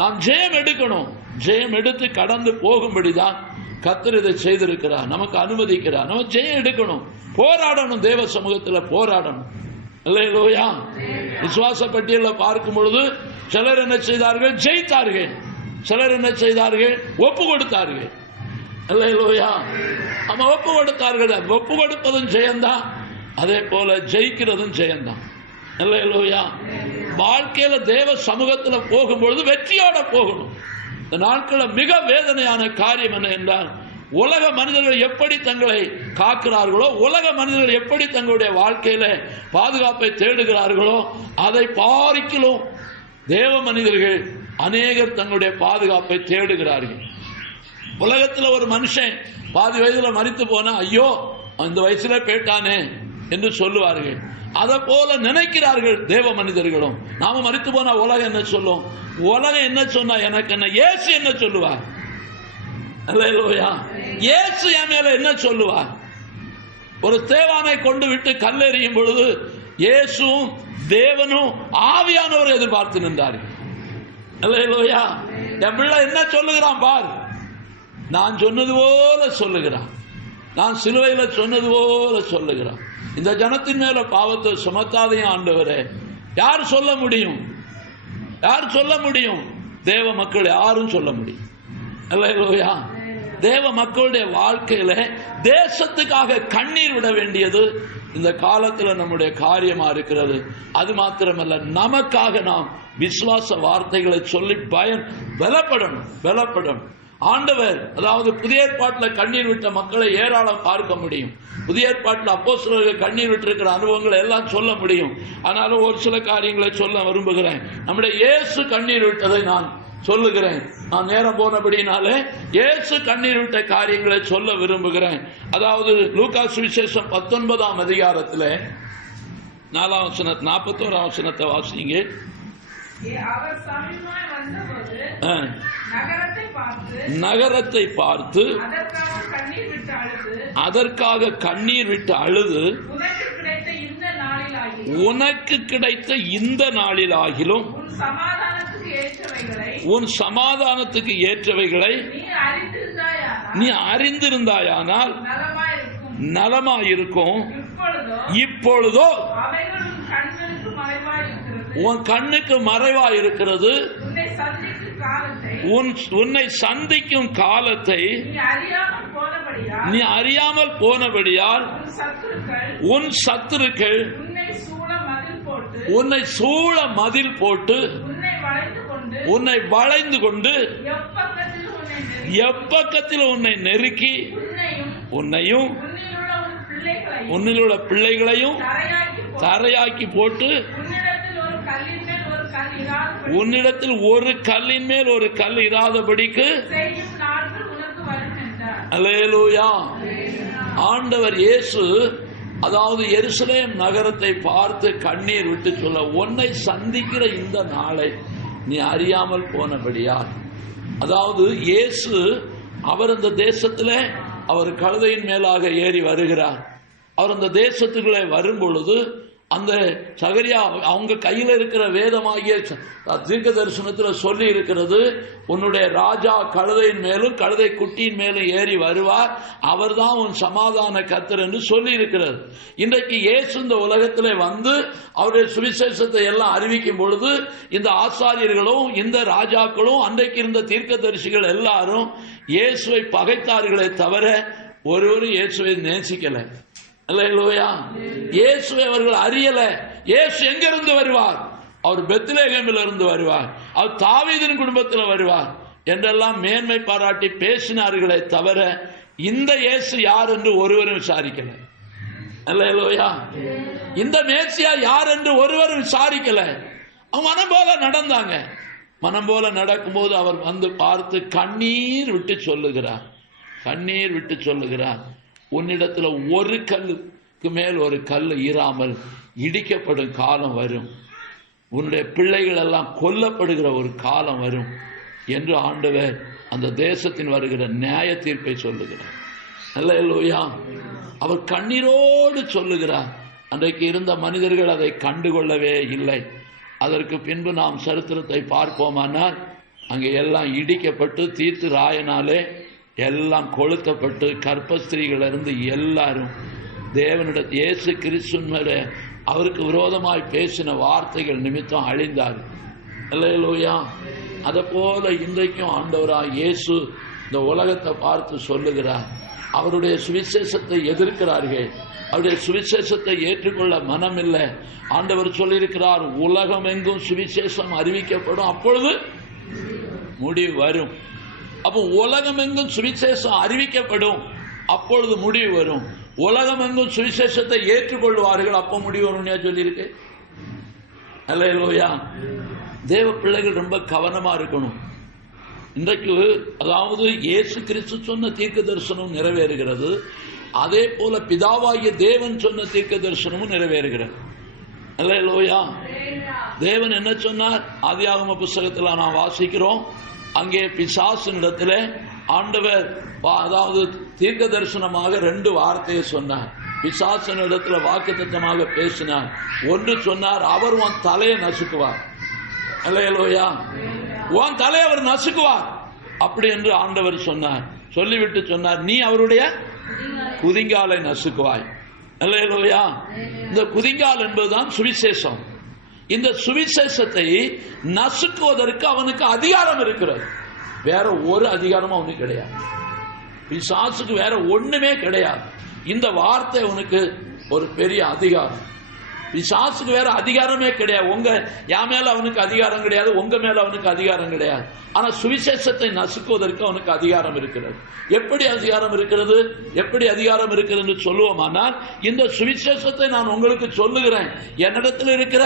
நாம் ஜெயம் எடுக்கணும். ஜெயம் எடுத்து கடந்து போகும்படிதான் கர்த்தர் இதை செய்திருக்கிறார், நமக்கு அனுமதிக்கிறார். நம்ம ஜெயம் எடுக்கணும், போராடணும், தேவ சமூகத்தில் போராடணும். அல்லேலூயா. விசுவாச பட்டியலில் பார்க்கும் பொழுது சிலர் என்ன செய்தார்கள்? ஜெயித்தார்கள். சிலர் என்ன செய்தார்கள்? ஒப்பு கொடுத்தார்கள். அல்லேலூயா. நம்ம ஒப்பு கொடுத்தார்கள். ஒப்பு கொடுப்பதும் ஜெயம்தான், அதே போல ஜெயிக்கிறதும் ஜெயம்தான். அல்லேலூயா. வாழ்க்கையில தேவ சமூகத்துல போகும்பொழுது வெற்றியோட போகணும். இந்த நாட்களில் மிக வேதனையான காரியம் என்ன என்றால், உலக மனிதர்கள் எப்படி தங்களை காக்கிறார்களோ, உலக மனிதர்கள் எப்படி தங்களுடைய வாழ்க்கையில பாதுகாப்பை தேடுகிறார்களோ, அதை பாரிக்கிலும் தேவ மனிதர்கள் அநேகர் தங்களுடைய பாதுகாப்பை தேடுகிறார்கள். உலகத்தில் ஒரு மனுஷன் பாதி வயதுல மரித்து போனா, ஐயோ இந்த வயசுல போயிட்டானே என்று சொல்லுவார்கள். அதை போல நினைக்கிறார்கள் தேவ மனிதர்களும். நாம மரித்து போனா உலகம் என்ன சொல்லும்? உலகம் என்ன சொன்னா எனக்கு என்ன? இயேசு என்ன சொல்லுவார்? அல்லேலூயா. இயேசு என் மேல என்ன சொல்லுவார்? ஒரு தேவானை கொண்டு விட்டு கல்லெறியும் பொழுது இயேசுவும் தேவனும் ஆவியானவர் எதிர்பார்த்து நின்றார்கள். அல்லேலூயா. என் பிள்ளை என்ன சொல்லுகிறான் பார். நான் சொன்னது போல சொல்லுகிறான். நான் சிலுவையில சொன்னது போல சொல்லுகிறான். இந்த ஜனத்தின் மேல பாவத்தை சுமத்தாதையும் ஆண்டவரே, யார் சொல்ல முடியும்? யார் சொல்ல முடியும்? தேவ மக்கள் யாரும் சொல்ல முடியும். அல்லேலூயா. தேவ மக்களுடைய வாழ்க்கையில தேசத்துக்காக கண்ணீர் விட வேண்டியது இந்த காலத்தில் நம்முடைய காரியமா இருக்கிறது. அது மாத்திரமல்ல, நமக்காக நாம் விசுவாச வார்த்தைகளை சொல்லி பலப்படணும். ஆண்டவர், அதாவது புதிய ஏற்பாட்டில் கண்ணீர் விட்ட மக்களை ஏராளம் பார்க்க முடியும். புதிய ஏற்பாட்டில் அப்போஸ்தலர்கள் கண்ணீர் விட்டிருக்கிற அனுபவங்களை எல்லாம் சொல்ல முடியும். ஆனாலும் ஒரு சில காரியங்களை சொல்ல விரும்புகிறேன். நம்முடைய இயேசு கண்ணீர் விட்டதை நான் சொல்லுகிறேன். நான் நேரம் போனபடினாலே இயேசு கண்ணீர் விட்ட காரியங்களை சொல்ல விரும்புகிறேன். அதாவது லூக்கா சுவிசேஷம் 19ஆம் அதிகாரத்தில் 4ஆம் வசனம் 41ஆம் வசனத்தை வாசிங்க. நகரத்தை பார்த்து அதற்காக கண்ணீர் விட்டு அழுது, உனக்கு கிடைத்த இந்த நாளிலாகிலும் உன் சமாதானத்துக்கு ஏற்றவைகளை நீ அறிந்திருந்தாயானால் நலமாயிருக்கும். இப்பொழுதோ உன் கண்ணுக்கு மறைவா இருக்கிறது. உன்னை சந்திக்கும் காலத்தை நீ அறியாமல் போனபடியால் உன் சத்துருக்கள் உன்னை சூழ மதில் போட்டு உன்னை வளைந்து கொண்டு எப்பக்கத்தில் உன்னை நெருக்கி உன்னையும் உன்னிலுள்ள பிள்ளைகளையும் தரையாக்கி போட்டு உன்னிடத்தில் ஒரு கல்லின் மேல் ஒரு கல் இராதபடிக்கு. அல்லேலூயா. ஆண்டவர் இயேசு, அதாவது எருசலேம் நகரத்தை பார்த்து கண்ணீர் விட்டு சொல்ல, உன்னை சந்திக்கிற இந்த நாளை நீ அறியாமல் போனபடியால். அதாவது இயேசு அவர் அந்த தேசத்திலே அவர் கழுதையின் மேலாக ஏறி வருகிறார். அவர் அந்த தேசத்துக்குள்ளே வரும் பொழுது அந்த சகரியா அவங்க கையில் இருக்கிற வேதமாகிய தீர்க்க தரிசனத்தில் சொல்லி இருக்கிறது, உன்னுடைய ராஜா கழுதையின் மேலும் கழுதை குட்டியின் மேலும் ஏறி வருவார், அவர் தான் உன் சமாதான கர்த்தர் என்று சொல்லி இருக்கிறது. இன்றைக்கு இயேசு இந்த உலகத்திலே வந்து அவருடைய சுவிசேஷத்தை எல்லாம் அறிவிக்கும் பொழுது இந்த ஆசாரியர்களும் இந்த ராஜாக்களும் அன்றைக்கு இருந்த தீர்க்க தரிசிகள் எல்லாரும் இயேசுவை பகைத்தார்களே தவிர ஒருவரும் இயேசுவை நேசிக்கல. அல்லேலூயா. இயேசுவை அவர்கள் அறியல. இயேசு எங்கிருந்து வருவார்? அவர் பெத்லகேமில் இருந்து வருவார், அவர் தாவீதின் குடும்பத்தில் வருவார் என்றெல்லாம் மேன்மை பாராட்டி பேசினார்களே தவிர இந்த இயேசு யார் என்று ஒருவரும் விசாரிக்கல. அல்லேலூயா. இந்த மேசியா யார் என்று ஒருவரும் விசாரிக்கல. அவங்க மனம் போல நடந்தாங்க. மனம் போல நடக்கும்போது அவர் வந்து பார்த்து கண்ணீர் விட்டு சொல்லுகிறார், உன்னிடத்தில் ஒரு கல்லுக்கு மேல் ஒரு கல் இராமல் இடிக்கப்படும் காலம் வரும், உன்னுடைய பிள்ளைகள் எல்லாம் கொல்லப்படுகிற ஒரு காலம் வரும் என்று ஆண்டவர் அந்த தேசத்தின் வருகிற நியாய தீர்ப்பை சொல்லுகிறார். அல்லேலூயா. அவர் கண்ணீரோடு சொல்லுகிறார். அன்றைக்கு இருந்த மனிதர்கள் அதை கண்டுகொள்ளவே இல்லை. அதற்கு பின்பு நாம் சரித்திரத்தை பார்ப்போமானால் அங்கே எல்லாம் இடிக்கப்பட்டு தீர்த்து ராயனாலே எல்லாம் கொளுத்தப்பட்டு கர்ப்பஸ்திரீகளிலிருந்து எல்லாரும் தேவனிடம் இயேசு கிறிஸ்துவின் அவருக்கு விரோதமாய் பேசின வார்த்தைகள் நிமித்தம் அழிந்தார். அல்லேலூயா. அதை போல இன்றைக்கும் ஆண்டவராய் இயேசு இந்த உலகத்தை பார்த்து சொல்லுகிறார். அவருடைய சுவிசேஷத்தை எதிர்க்கிறார்கள், அவருடைய சுவிசேஷத்தை ஏற்றுக்கொள்ள மனம் இல்லை. ஆண்டவர் சொல்லியிருக்கிறார், உலகம் எங்கும் சுவிசேஷம் அறிவிக்கப்படும், அப்பொழுது முடிவு வரும். அப்போ உலகம் எங்கும் சுவிசேஷம் அறிவிக்கப்படும், அப்பொழுது முடிவு வரும். உலகம் எங்கும் சுவிசேஷத்தை ஏற்றுக்கொள்வார்கள், அப்போ முடிவு வரும்னு சொல்லியிருக்கு. அல்லேலூயா. தேவ பிள்ளைகள் ரொம்ப கவனமா இருக்கணும். இன்றைக்கு அதாவது இயேசு கிறிஸ்து சொன்ன தீர்க்க தரிசனம் நிறைவேறுகிறது, அதே போல பிதாவாகிய தேவன் சொன்ன தீர்க்க தரிசனமும் நிறைவேறுகிறது. அல்லேலூயா. தேவன் என்ன சொன்னார்? ஆதியாகம புஸ்தகத்தில் நான் வாசிக்கிறோம், அங்கே பிசாசினிடத்துல ஆண்டவர் அதாவது தீர்க்க தரிசனமாக 2 வார்த்தையை சொன்னார். பிசாசினிடத்துல வாக்குத்தத்தமாக பேசினார். ஒன்று சொன்னார், அவர் உன் தலையை நசுக்குவார். அல்லேலூயா. உன் தலையை அவர் நசுக்குவார் அப்படி என்று ஆண்டவர் சொன்னார். சொல்லிவிட்டு சொன்னார், நீ அவருடைய குதிங்காலை நசுக்குவாய். அல்லேலூயா. இந்த குதிங்கால் என்பதுதான் சுவிசேஷம். இந்த சுவிசேஷத்தை நசுக்குவதற்கு அவனுக்கு அதிகாரம் இருக்கிறது. வேற ஒரு அதிகாரமும் அவனுக்கு கிடையாது. பிசாசுக்கு வேற ஒண்ணுமே கிடையாது. இந்த வார்த்தை அவனுக்கு ஒரு பெரிய அதிகாரம். பிசாசுக்கு வேற அதிகாரமே கிடையாது. உங்க என் மேல அவனுக்கு அதிகாரம் கிடையாது, உங்க மேல அவனுக்கு அதிகாரம் கிடையாது. ஆனா சுவிசேஷத்தை நசுக்குவதற்கு அவனுக்கு அதிகாரம் இருக்கிறது. எப்படி அதிகாரம் இருக்கிறது? எப்படி அதிகாரம் இருக்கிறது என்று சொல்லுவோமானால், இந்த சுவிசேஷத்தை நான் உங்களுக்கு சொல்லுகிறேன், என்னிடத்தில் இருக்கிற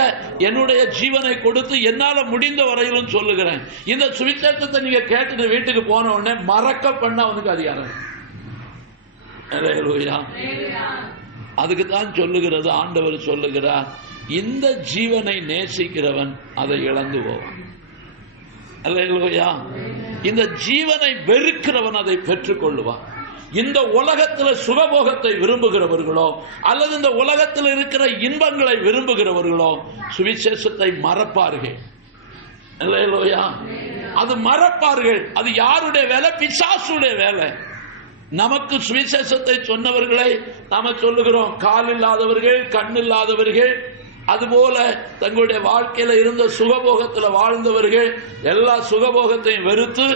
என்னுடைய ஜீவனை கொடுத்து என்னால முடிந்த வரையிலும் சொல்லுகிறேன். இந்த சுவிசேஷத்தை நீங்க கேட்டுட்டு வீட்டுக்கு போன உடனே மறக்க பண்ண அவனுக்கு அதிகாரம். அதுக்கு தான் சொல்லுகிறது, ஆண்டவர் சொல்லுகிறார், இந்த ஜீவனை நேசிக்கிறவன் அதை இழந்து போவான். அல்லேலூயா. இந்த ஜீவனை வெறுக்கிறவன் அதை பெற்றுக் கொள்ளுவான். இந்த உலகத்தில் சுகபோகத்தை விரும்புகிறவர்களோ அல்லது இந்த உலகத்தில் இருக்கிற இன்பங்களை விரும்புகிறவர்களோ சுவிசேஷத்தை மறப்பார்கள். அல்லேலூயா. அது மறப்பார்கள். அது யாருடைய வேலை? பிசாசுடைய வேலை. நமக்கு சுவிசேஷத்தை சொன்னவர்களை நாம சொல்லுகிறோம், கால் இல்லாதவர்கள், கண் இல்லாதவர்கள், அதுபோல தங்களுடைய வாழ்க்கையில இருந்த சுகபோகத்தில் வாழ்ந்தவர்கள் எல்லா சுகபோகத்தையும் வெறுத்து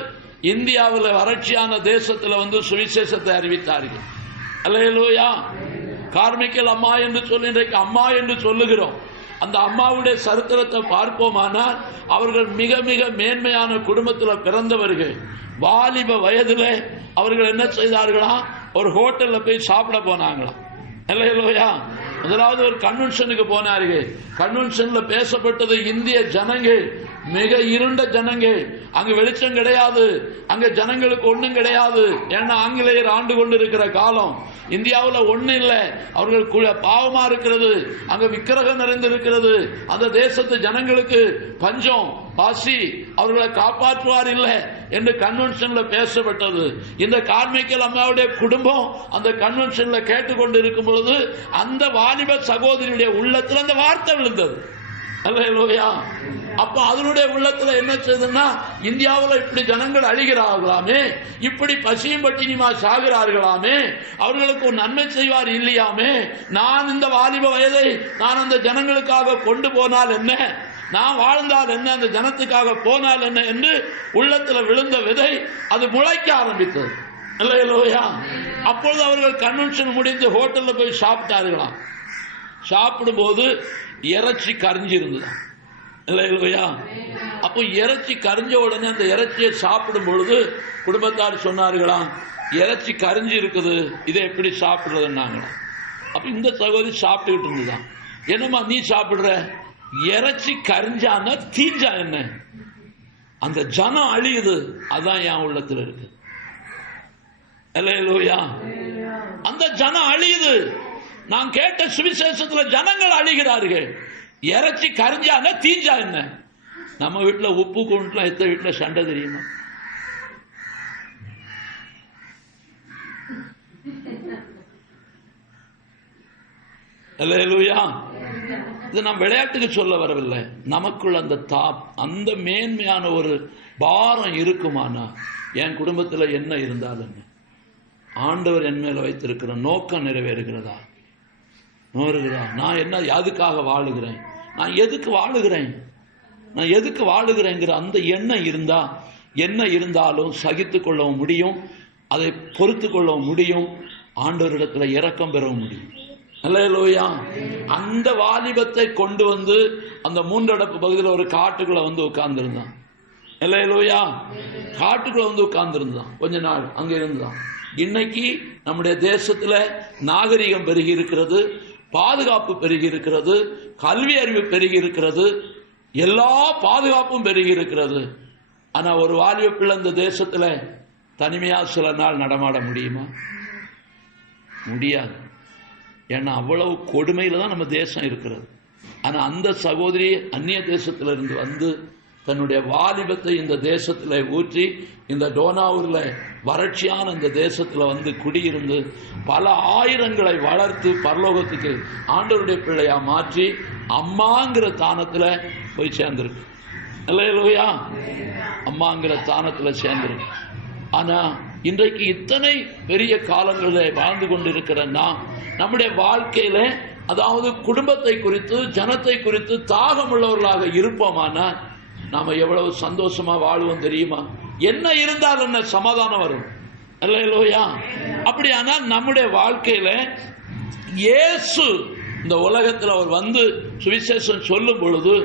இந்தியாவில் வறட்சியான தேசத்தில் வந்து சுவிசேஷத்தை அறிவித்தார்கள். அல்லேலூயா. கார்மிக்கல் அம்மா என்று சொல்லி இன்றைக்கு அம்மா என்று சொல்லுகிறோம். அந்த அம்மாவுடைய சரித்திரத்தை பார்ப்போமானால் அவர்கள் மிக மிக மேன்மையான குடும்பத்தில் பிறந்தவர்கள். வாலிப வயதில் அவர்கள் என்ன செய்தார்களா? ஒரு ஹோட்டல்ல போய் சாப்பிட போனாங்களாம். அல்லேலூயா. முதலாவது ஒரு கன்வென்ஷனுக்கு போனார்கள். கன்வென்ஷன்ல பேசப்பட்டது இந்திய ஜனங்கள் மிக இருண்ட ஜனங்கள், அங்கு வெளிச்சம் கிடையாது, அங்க ஜனங்களுக்கு ஒண்ணும் கிடையாது. ஏன்னா ஆங்கிலேயர் ஆண்டு கொண்டு இருக்கிற காலம். இந்தியாவில் ஒண்ணு இல்லை, அவர்கள் பாவமா இருக்கிறது, அங்க விக்கிரகம் நிறைந்து இருக்கிறது. அந்த தேசத்து ஜனங்களுக்கு பஞ்சம், பசி, அவர்களை காப்பாற்றுவார் இல்லை என்று கன்வென்ஷன்ல பேசப்பட்டது. இந்த கார்மிக்கல் அம்மாவுடைய குடும்பம் அந்த கன்வென்ஷன்ல கேட்டுக்கொண்டு இருக்கும் பொழுது அந்த வாலிப சகோதரியுடைய உள்ளத்தில் அந்த வார்த்தை விழுந்தது. அல்லேலூயா. அப்ப அதனுடைய உள்ளத்துல என்ன செய்யுதுன்னா, இந்தியாவில் இப்படி ஜனங்கள் அழிகிறார்களாமே, இப்படி பசியும் பட்டினியுமா சாகிறார்களாமே, அவர்களுக்கு ஒரு நன்மை செய்வார் இல்லையாமே, நான் இந்த வாலிப வயதை நான் அந்த ஜனங்களுக்காக கொண்டு போனால் என்ன, நான் வாழ்ந்தால் என்ன, அந்த ஜனத்துக்காக போனால் என்ன என்று உள்ளத்தில் விழுந்த விதை அது முளைக்க ஆரம்பித்தது. அல்லேலூயா. அப்பொழுது அவர்கள் கன்வென்ஷன் முடிந்து ஹோட்டல்ல போய் சாப்பிட்டார்களாம். சாப்பிடும் போது இறைச்சி கரிஞ்சு இருந்தது. அல்லேலூயா. அப்போ இறைச்சி கரிஞ்ச உடனே அந்த இறைச்சியை சாப்பிடும் பொழுது குடும்பத்தார் சொன்னார்களாம், இறைச்சி கரிஞ்சு இருக்குது, இதை எப்படி சாப்பிடுறதுன்னாங்களாம். அப்ப இந்த சகோதரி சாப்பிட்டுக்கிட்டு இருந்துதான். என்னம்மா நீ சாப்பிடுற? இறைச்சி கரிஞ்சான தீஞ்சா என்ன? அந்த ஜனம் அழியுது, அதான் என் உள்ளத்தில் இருக்கு. அல்லேலூயா. அந்த ஜனம் அழியுது. நான் கேட்ட சுவிசேஷத்தில் ஜனங்கள் அழிகிறார்கள். இறைச்சி கரிஞ்சான தீஞ்சா என்ன? நம்ம வீட்டில் உப்பு கொண்டு எத்த வீட்டில் சண்டை தெரியுமா? அல்லேலூயா. இது நாம் விளையாட்டுக்கு சொல்ல வரவில்லை. நமக்குள்ள அந்த அந்த மேன்மையான ஒரு பாரம் இருக்குமானா, என் குடும்பத்தில் என்ன இருந்தாலும் ஆண்டவர் என் மேல வைத்திருக்கிற நோக்கம் நிறைவேறுகிறதா? நான் என்ன எதுக்காக வாழுகிறேன், நான் எதுக்கு வாழுகிறேன், நான் எதுக்கு வாழுகிறேங்கிற அந்த எண்ணம் இருந்தா என்ன இருந்தாலும் சகித்துக் கொள்ளவும் முடியும், அதை பொறுத்து கொள்ளவும் முடியும், ஆண்டவரிடத்தில் இரக்கம் பெறவும் முடியும். அல்லேலூயா. அந்த வாலிபத்தை கொண்டு வந்து அந்த மூன்றடப்பு பகுதியில் ஒரு காட்டுக்குள்ள வந்து உட்கார்ந்துருந்தான். அல்லேலூயா. காட்டுக்குள்ள வந்து உட்கார்ந்துருந்தான். கொஞ்ச நாள் அங்க இருந்தான். இன்னைக்கு நம்முடைய தேசத்துல நாகரிகம் பெருகி இருக்கிறது, பாதுகாப்பு பெருகி இருக்கிறது, கல்வி அறிவு பெருகி இருக்கிறது, எல்லா பாதுகாப்பும் பெருகி இருக்கிறது. ஆனா ஒரு வாலிப பிள்ளை இந்த தேசத்துல தனிமையா சில நாள் நடமாட முடியுமா? முடியாது. ஏன்னா அவ்வளவு கொடுமையில தான் நம்ம தேசம் இருக்கிறது. ஆனா அந்த சகோதரி அந்நிய தேசத்துல இருந்து வந்து தன்னுடைய வாலிபத்தை இந்த தேசத்துல ஊற்றி இந்த டோனாவூர்ல வறட்சியான இந்த தேசத்துல வந்து குடியிருந்து பல ஆயிரங்களை வளர்த்து பரலோகத்துக்கு ஆண்டவருடைய பிள்ளையா மாற்றி அம்மாங்கிற தானத்துல போய் சேர்ந்திருக்கு. அல்லேலூயா. அம்மாங்கிற தானத்துல சேர்ந்திருக்கு. ஆனா இன்றைக்கு இத்தனை பெரிய காலங்களில் வாழ்ந்து கொண்டிருக்கிற நாம் நம்முடைய வாழ்க்கையில அதாவது குடும்பத்தை குறித்து ஜனத்தை குறித்து தாகம் உள்ளவர்களாக இருப்போமானா நாம எவ்வளவு சந்தோஷமா வாழ்வோம் தெரியுமா? என்ன இருந்தால் என்ன சமாதானம் வரும். அல்லேலூயா. அப்படியானால் நம்முடைய வாழ்க்கையில இயேசு இந்த உலகத்தில் அவர் வந்து சுவிசேஷம் சொல்லும் பொழுது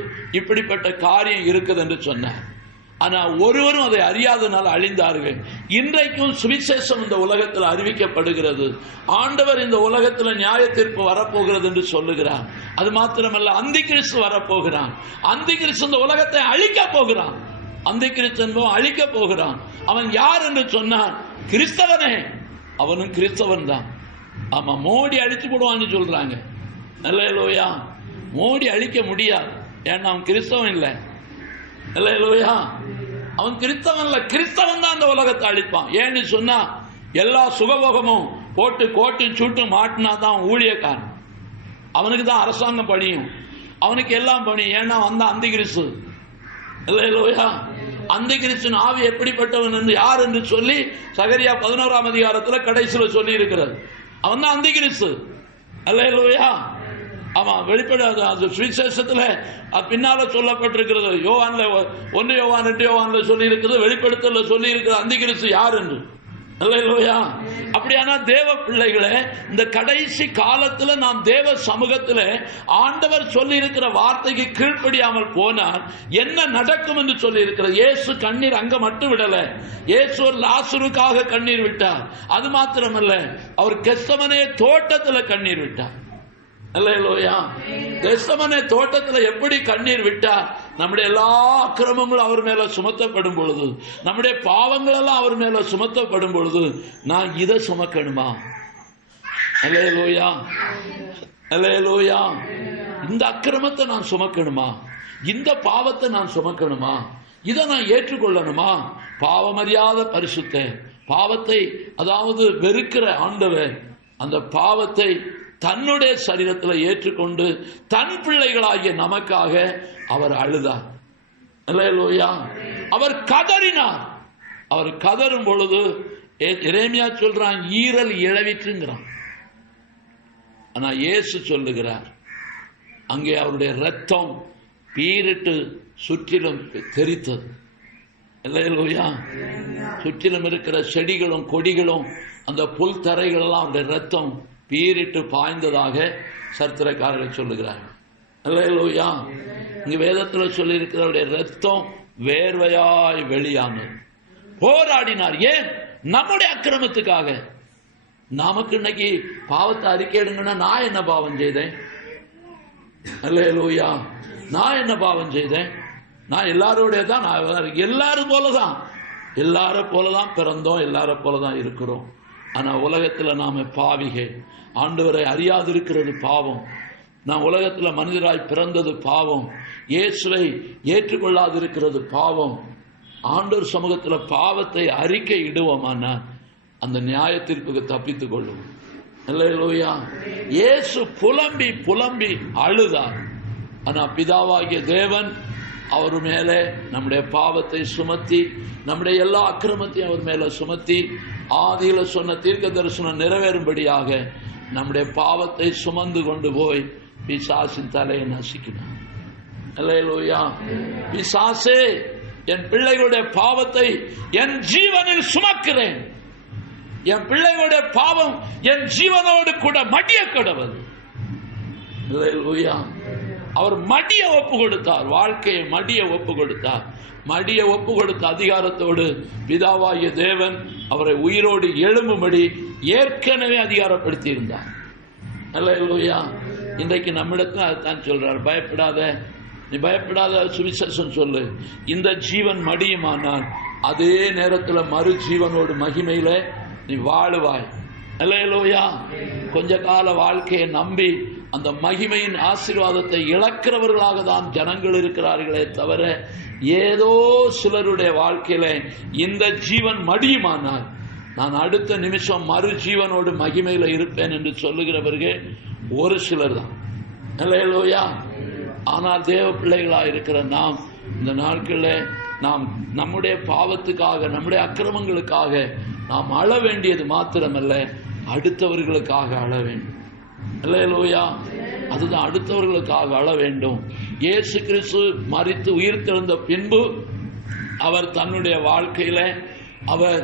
இப்படிப்பட்ட காரியம் இருக்குது என்று சொன்னார். ஆனா ஒருவரும் அதை அறியாதனால் அழிந்தார்கள். இன்றைக்கும் சுவிசேஷம் இந்த உலகத்தில் அறிவிக்கப்படுகிறது. ஆண்டவர் இந்த உலகத்தில் நியாய தீர்ப்பு வரப்போகிறது என்று சொல்லுகிறார். அது மாத்திரமல்ல, அந்தி கிறிஸ்து வரப்போகிறான். அந்தி கிறிஸ்து இந்த உலகத்தை அழிக்க போகிறான். அந்தி கிறிஸ்து என்பவன் அழிக்க போகிறான். அவன் யார் என்று சொன்னான்? கிறிஸ்தவனே. அவனும் கிறிஸ்தவன் தான். ஆமா, மோடி அழிச்சு போடுவான்னு சொல்றாங்க. அல்லேலூயா. மோடி அழிக்க முடியாது. ஏன்னா அவன் கிறிஸ்தவன் இல்லை. அல்லேலூயா. அவன் கிறிஸ்தவன் இல்ல, கிறிஸ்தவன் தான் அந்த உலகத்தை அழிப்பான். ஏன்னு சொன்னா எல்லா சுகபோகமும் போட்டு கோட்டும் சூட்டும் மாட்டினா தான் ஊழியக்காரன். அவனுக்கு தான் அரசாங்கம் பணியும், அவனுக்கு எல்லாம் பணியும். ஏன்னா வந்த அந்தி கிறிஸ்து. அல்லேலூயா. அந்தி கிறிஸ்து ஆவி எப்படிப்பட்டவன் என்று யார் என்று சொல்லி சகரியா 11ஆம் அதிகாரத்தில் கடைசியில் சொல்லி இருக்கிறது. அவன் தான் அந்தி கிறிஸ்து. அல்லேலூயா. ஆமா, வெளிப்படாத சுவிசேஷத்துல பின்னால சொல்லப்பட்டிருக்கிறது. யோவான்ல 1 யோவான் 2 யோவான்ல சொல்லி இருக்கிறது, வெளிப்படுத்தல சொல்லி இருக்கிறது அந்தி கிறிஸ்து யார் என்று. அல்லேலூயா. அப்படியானா தேவ பிள்ளைகளே, இந்த கடைசி காலத்துல நாம் தேவ சமூகத்துல ஆண்டவர் சொல்லி இருக்கிற வார்த்தைக்கு கீழ்ப்படியாமல் போனால் என்ன நடக்கும் என்று சொல்லி இருக்கிறது. இயேசு கண்ணீர் அங்க மட்டும் விடல. இயேசு லாசருக்காக கண்ணீர் விட்டார். அது மாத்திரமல்ல, அவர் கெத்சமனே தோட்டத்துல கண்ணீர் விட்டார். அல்லேலூயா. கெத்சமனே தோட்டத்தில் எப்படி கண்ணீர் விட்டார்? நம்முடைய எல்லா அக்கிரமங்களும் அவர் மேல சுமத்தப்படும் பொழுது, நம்முடைய பாவங்கள் எல்லாம் அவர் மேல சுமத்தப்படும் பொழுது, நான் இதை சுமக்கணுமா? அல்லேலூயா. அல்லேலூயா. இந்த அக்கிரமத்தை நான் சுமக்கணுமா? இந்த பாவத்தை நான் சுமக்கணுமா? இதை நான் ஏற்றுக்கொள்ளணுமா? பாவமறியாத பரிசுத்த பாவத்தை அதாவது வெறுக்கிற ஆண்டவர் அந்த பாவத்தை தன்னுடைய சரீரத்தில் ஏற்றுக்கொண்டு தன் பிள்ளைகளாகிய நமக்காக அவர் அழுதார். அல்லேலூயா. அவர் கதறினார். அவர் கதறும் பொழுது எரேமியா சொல்றான், ஈரல் இழவிட்டுங்கிறான். ஆனா இயேசு சொல்லுகிறார், அங்கே அவருடைய ரத்தம் பீரிட்டு சுற்றிலும் தெரித்தது. அல்லேலூயா. சுற்றிலும் இருக்கிற செடிகளும் கொடிகளும் அந்த புல் தரைகள் எல்லாம் அவருடைய ரத்தம் பீரிட்டு பாய்ந்ததாக சரித்திரக்காரர்கள் சொல்லுகிறார்கள். அல்லேலூயா. இங்க வேதத்தில் சொல்லி இருக்கிறவருடைய ரத்தம் வேர்வையாய் வெளியானது. போராடினார். ஏன்? நம்முடைய அக்கிரமத்துக்காக. நமக்கு இன்னைக்கு பாவத்தை அறிக்கையிடுங்கன்னா, நான் என்ன பாவம் செய்தேன்? அல்லேலூயா. நான் என்ன பாவம் செய்தேன்? நான் எல்லாரோடைய தான், எல்லாரும் போலதான், எல்லாரும் போலதான் பிறந்தோம், எல்லாரும் போலதான் இருக்கிறோம். ஆனா உலகத்துல நாம பாவிகள். ஆண்டவரை அறியாதிருக்கிறது பாவம். நாம் உலகத்துல மனிதராய் பிறந்தது பாவம். இயேசுவை ஏற்றுக்கொள்ளாதிருக்கிறது பாவம். ஆண்டவர் சமூகத்துல பாவத்தை அறிக்கை இடுவோமானா அந்த நியாய தீர்ப்புக்கு தப்பித்துக் கொள்ளும். அல்லேலூயா. இயேசு புலம்பி புலம்பி அழுதார். ஆனா பிதாவாகிய தேவன் அவர் மேலே நம்முடைய பாவத்தை சுமத்தி, நம்முடைய எல்லா அக்கிரமத்தையும் அவர் மேல சுமத்தி, ஆதியில சொன்ன தீர்க்க தரிசனம் நிறைவேறும்படியாக நம்முடைய பாவத்தை சுமந்து கொண்டு போய் பிசாசின் தலையை நசுக்கினார். அல்லேலூயா. பிசாசே, என் பிள்ளைகளுடைய பாவத்தை என் ஜீவனில் சுமக்கிறேன். என் பிள்ளைகளுடைய பாவம் என் ஜீவனோடு கூட மடிய கடவுள். அல்லேலூயா. அவர் மடிய ஒப்பு கொடுத்தார், வாழ்க்கையை மடிய ஒப்பு கொடுத்தார். மடிய ஒப்பு கொடுத்த அதிகாரத்தோடு பிதாவாகிய தேவன் அவரை உயிரோடு எழும்பும்படி ஏற்கனவே அதிகாரப்படுத்தி இருந்தார். அல்லேலூயா. இன்றைக்கு நம்மிடத்தில் அதுதான் சொல்றார், பயப்படாத, நீ பயப்படாத, சுவிசேஷம் சொல்லு. இந்த ஜீவன் மடியுமானால் அதே நேரத்தில் மறு ஜீவனோடு மகிமையில நீ வாழுவாய். அல்லேலூயா. கொஞ்ச கால வாழ்க்கையை நம்பி அந்த மகிமையின் ஆசீர்வாதத்தை இழக்கிறவர்களாக தான் ஜனங்கள் இருக்கிறார்களே தவிர, ஏதோ சிலருடைய வாழ்க்கையில இந்த ஜீவன் மடியுமானால் நான் அடுத்த நிமிஷம் மறு ஜீவனோடு மகிமையில இருப்பேன் என்று சொல்லுகிறவர்கள் ஒரு சிலர் தான். அல்லேலூயா. ஆனால் தேவ பிள்ளைகளாக இருக்கிற நாம் இந்த நாட்களில் நாம் நம்முடைய பாவத்துக்காக, நம்முடைய அக்கிரமங்களுக்காக நாம் அழ வேண்டியது மாத்திரமல்ல, அடுத்தவர்களுக்காக அழ வேண்டும். அல்லேலூயா. அதுதான், அடுத்தவர்களுக்காக அழ வேண்டும். இயேசு கிறிஸ்து மரித்து உயிர்த்தெழுந்த பின்பு அவர் தன்னுடைய வாழ்க்கையில அவர்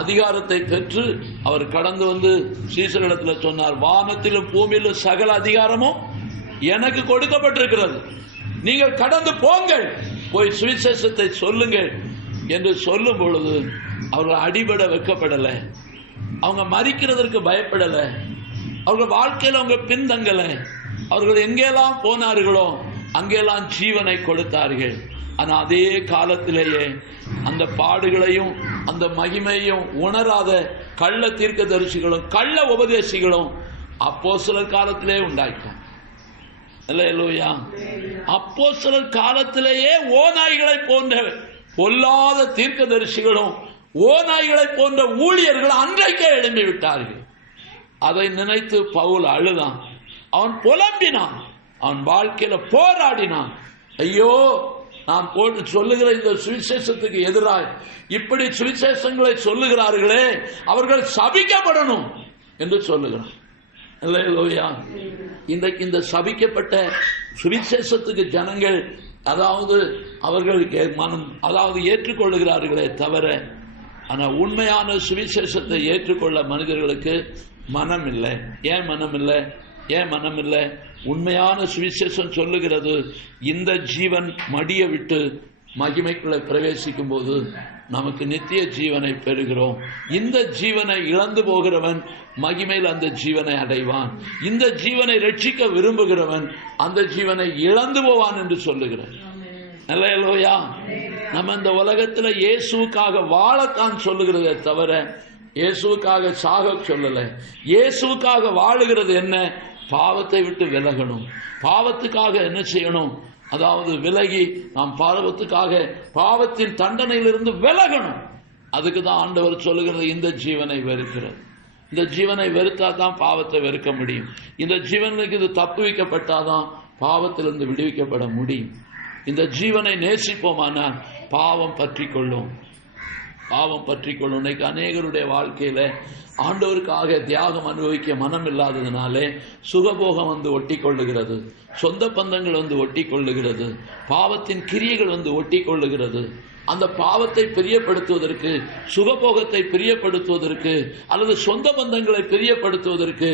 அதிகாரத்தை பெற்று அவர் கடந்து வந்து சீசரிடத்தில் சொன்னார், வானத்திலும் பூமியிலும் சகல அதிகாரமும் எனக்கு கொடுக்கப்பட்டிருக்கிறது, நீங்கள் கடந்து போங்கள், போய் சுவிசேஷத்தை சொல்லுங்கள் என்று சொல்லும் பொழுது அவர்கள் அடிபட வைக்கப்படலை, அவங்க மரிக்கிறதற்கு பயப்படலை, அவர்கள் வாழ்க்கையில் அவங்க பின்தங்கல, அவர்கள் எங்கெல்லாம் போனார்களோ அங்கெல்லாம் ஜீவனை கொடுத்தார்கள். ஆனால் அதே காலத்திலேயே அந்த பாடுகளையும் அந்த மகிமையும் உணராத கள்ள தீர்க்கதரிசிகளும் கள்ள உபதேசிகளும் அப்போஸ்தலர் காலத்திலே உண்டாயிட்டார். அல்லேலூயா. அப்போஸ்தலர் காலத்திலேயே ஓநாய்களை போன்ற பொல்லாத தீர்க்கதரிசிகளும் ஓநாய்களை போன்ற ஊழியர்கள் அன்றைக்கே எழும்பி விட்டார்கள். அதை நினைத்து பவுல் அழுதான், அவன் புலம்பினான், அவன் வாழ்க்கையில போராடினான். ஐயோ, நான் போட்டு சொல்லுகிற இந்த சுவிசேஷத்துக்கு எதிராக இப்படி சுவிசேஷங்களை சொல்லுகிறார்களே, அவர்கள் சபிக்கப்படணும் என்று சொல்லுகிறான். அல்லேலூயா. இன்றைக்கு இந்த சபிக்கப்பட்ட சுவிசேஷத்துக்கு ஜனங்கள் அவர்கள் ஏற்றுக்கொள்ளுகிறார்களே தவிர, ஆனால் உண்மையான சுவிசேஷத்தை ஏற்றுக்கொள்ள மனிதர்களுக்கு மனம் இல்லை. ஏன் மனம் இல்லை? ஏன் மனம் இல்லை? உண்மையான சுவிசேஷம் சொல்லுகிறது, இந்த ஜீவன் மடிய விட்டு மகிமைக்குள்ள பிரவேசிக்கும் போது நமக்கு நித்திய ஜீவனை பெறுகிறோம். இந்த ஜீவனை இழந்து போகிறவன் மகிமையில் அந்த ஜீவனை அடைவான். இந்த ஜீவனை ரட்சிக்க விரும்புகிறவன் அந்த ஜீவனை இழந்து போவான் என்று சொல்லுகிறார். அல்லேலூயா. நம்ம இந்த உலகத்தில் இயேசுவுக்காக வாழத்தான் சொல்லுகிறதே தவிர இயேசுவுக்காக சாக சொல்லல. இயேசுவுக்காக வாழுகிறது என்ன? பாவத்தை விட்டு விலகணும். பாவத்துக்காக என்ன செய்யணும்? விலகி நாம் பாவத்துக்காக பாவத்தின் தண்டனையிலிருந்து விலகணும். அதுக்கு தான் ஆண்டவர் சொல்லுகிறது, இந்த ஜீவனை வெறுக்கிறது. இந்த ஜீவனை வெறுத்தா தான் பாவத்தை வெறுக்க முடியும். இந்த ஜீவனுக்கு இது தப்பு வைக்கப்பட்டாதான் பாவத்திலிருந்து விடுவிக்கப்பட முடியும். இந்த ஜீவனை நேசிப்போமானால் பாவம் பற்றி கொள்ளும். பாவம் பற்றி கொள்ளும். இன்னைக்கு அநேகருடைய வாழ்க்கையில ஆண்டவருக்காக தியாகம் அனுபவிக்க மனம் இல்லாததுனாலே சுகபோகம் ஒட்டி கொள்ளுகிறது, சொந்த பந்தங்கள் ஒட்டி கொள்ளுகிறது, பாவத்தின் கிரியைகள் ஒட்டி கொள்ளுகிறது. அந்த பாவத்தை பிரியப்படுத்துவதற்கு, சுகபோகத்தை பிரியப்படுத்துவதற்கு அல்லது சொந்த பந்தங்களை பிரியப்படுத்துவதற்கு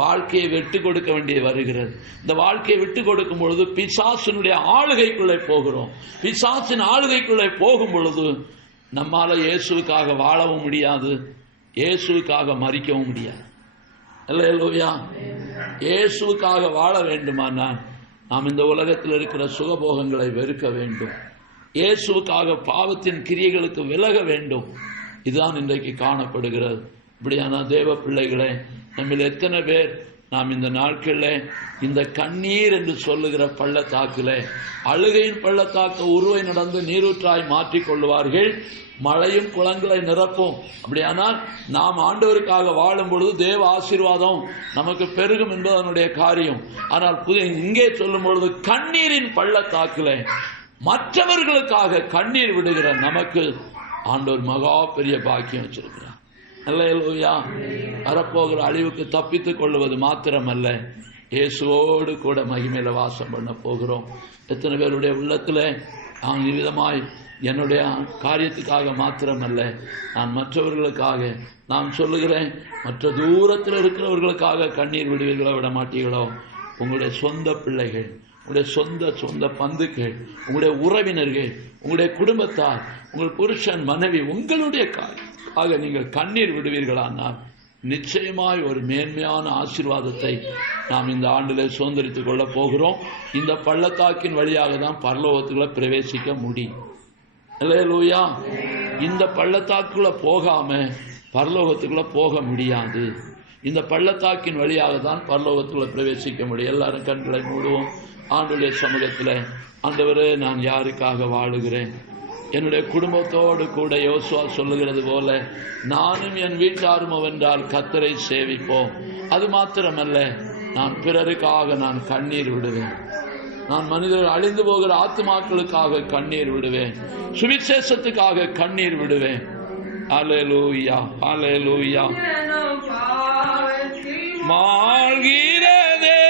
வாழ்க்கையை விட்டு கொடுக்க வேண்டிய வருகிறது. இந்த வாழ்க்கையை விட்டு கொடுக்கும் பொழுது பிசாசினுடைய ஆளுகைக்குள்ளே போகிறோம். பிசாசின் ஆளுகைக்குள்ளே போகும் பொழுது நம்மால இயேசுவுக்காக வாழவும் முடியாது, இயேசுவுக்காக மரிக்கவும் முடியாது. அல்லேலூயா. இயேசுவுக்காக வாழ வேண்டுமானால் நாம் இந்த உலகத்தில் இருக்கிற சுகபோகங்களை வெறுக்க வேண்டும். இயேசுவுக்காக பாவத்தின் கிரியைகளுக்கு விலக வேண்டும். இதுதான் இன்றைக்கு காணப்படுகிறது. இப்படியான தேவ பிள்ளைகளே, நம்மில் எத்தனை பேர் நாம் இந்த நாட்களில் இந்த கண்ணீர் என்று சொல்லுகிற பள்ளத்தாக்கில், அழுகையின் பள்ளத்தாக்கு உருவை நடந்து நீரூற்றாய் மாற்றிக் கொள்வார்கள், மழையும் குளங்களை நிரப்பும். அப்படியானால் நாம் ஆண்டவருக்காக வாழும் பொழுது தேவ ஆசீர்வாதம் நமக்கு பெருகும் என்பது அதனுடைய காரியம். ஆனால் இங்கே சொல்லும் பொழுது கண்ணீரின் பள்ளத்தாக்கில் மற்றவர்களுக்காக கண்ணீர் விடுகிற நமக்கு ஆண்டவர் மகா பெரிய பாக்கியம் வச்சிருக்கிறார். அல்லேலூயா. வரப்போகிற அழிவுக்கு தப்பித்துக் கொள்வது மாத்திரமல்ல, இயேசுவோடு கூட மகிமையில வாசம் பண்ண போகிறோம். எத்தனை பேருடைய உள்ளத்துல நான் விதமாய் என்னுடைய காரியத்துக்காக மாத்திரமல்ல, நான் மற்றவர்களுக்காக நான் சொல்லுகிறேன், மற்ற தூரத்தில் இருக்கிறவர்களுக்காக கண்ணீர் விடுவீர்களோ விட மாட்டீர்களோ? உங்களுடைய சொந்த பிள்ளைகள், உங்களுடைய சொந்த பந்துக்கள், உங்களுடைய உறவினர்கள், உங்களுடைய குடும்பத்தார், உங்கள் புருஷன் மனைவி, உங்களுடைய ஆக நீங்கள் கண்ணீர் விடுவீர்களானால் நிச்சயமாய் ஒரு மேன்மையான ஆசீர்வாதத்தை நாம் இந்த ஆண்டிலே சுதந்திரித்துக் கொள்ள போகிறோம். இந்த பள்ளத்தாக்கின் வழியாக தான் பரலோகத்துக்குள்ள பிரவேசிக்க முடியும். அல்லேலூயா. இந்த பள்ளத்தாக்குள்ள போகாம பரலோகத்துக்குள்ள போக முடியாது. இந்த பள்ளத்தாக்கின் வழியாக தான் பரலோகத்துக்குள்ள பிரவேசிக்க முடியும். எல்லாரும் கண்களை மூடுவோம். ஆண்டுடைய சமூகத்தில், ஆண்டவரே, நான் யாருக்காக வாழுகிறேன்? என்னுடைய குடும்பத்தோடு கூட யோசுவா சொல்லுகிறது போல நானும் என் வீட்டாரும் வென்றால் கர்த்தரை சேவிப்போம். அது மாத்திரமல்ல, நான் பிறருக்காக நான் கண்ணீர் விடுவேன். நான் மனிதர்கள் அழிந்து போகிற ஆத்துமாக்களுக்காக கண்ணீர் விடுவேன். சுவிசேஷத்துக்காக கண்ணீர் விடுவேன். அல்லேலூயா, அல்லேலூயா. மாழ்கிறதே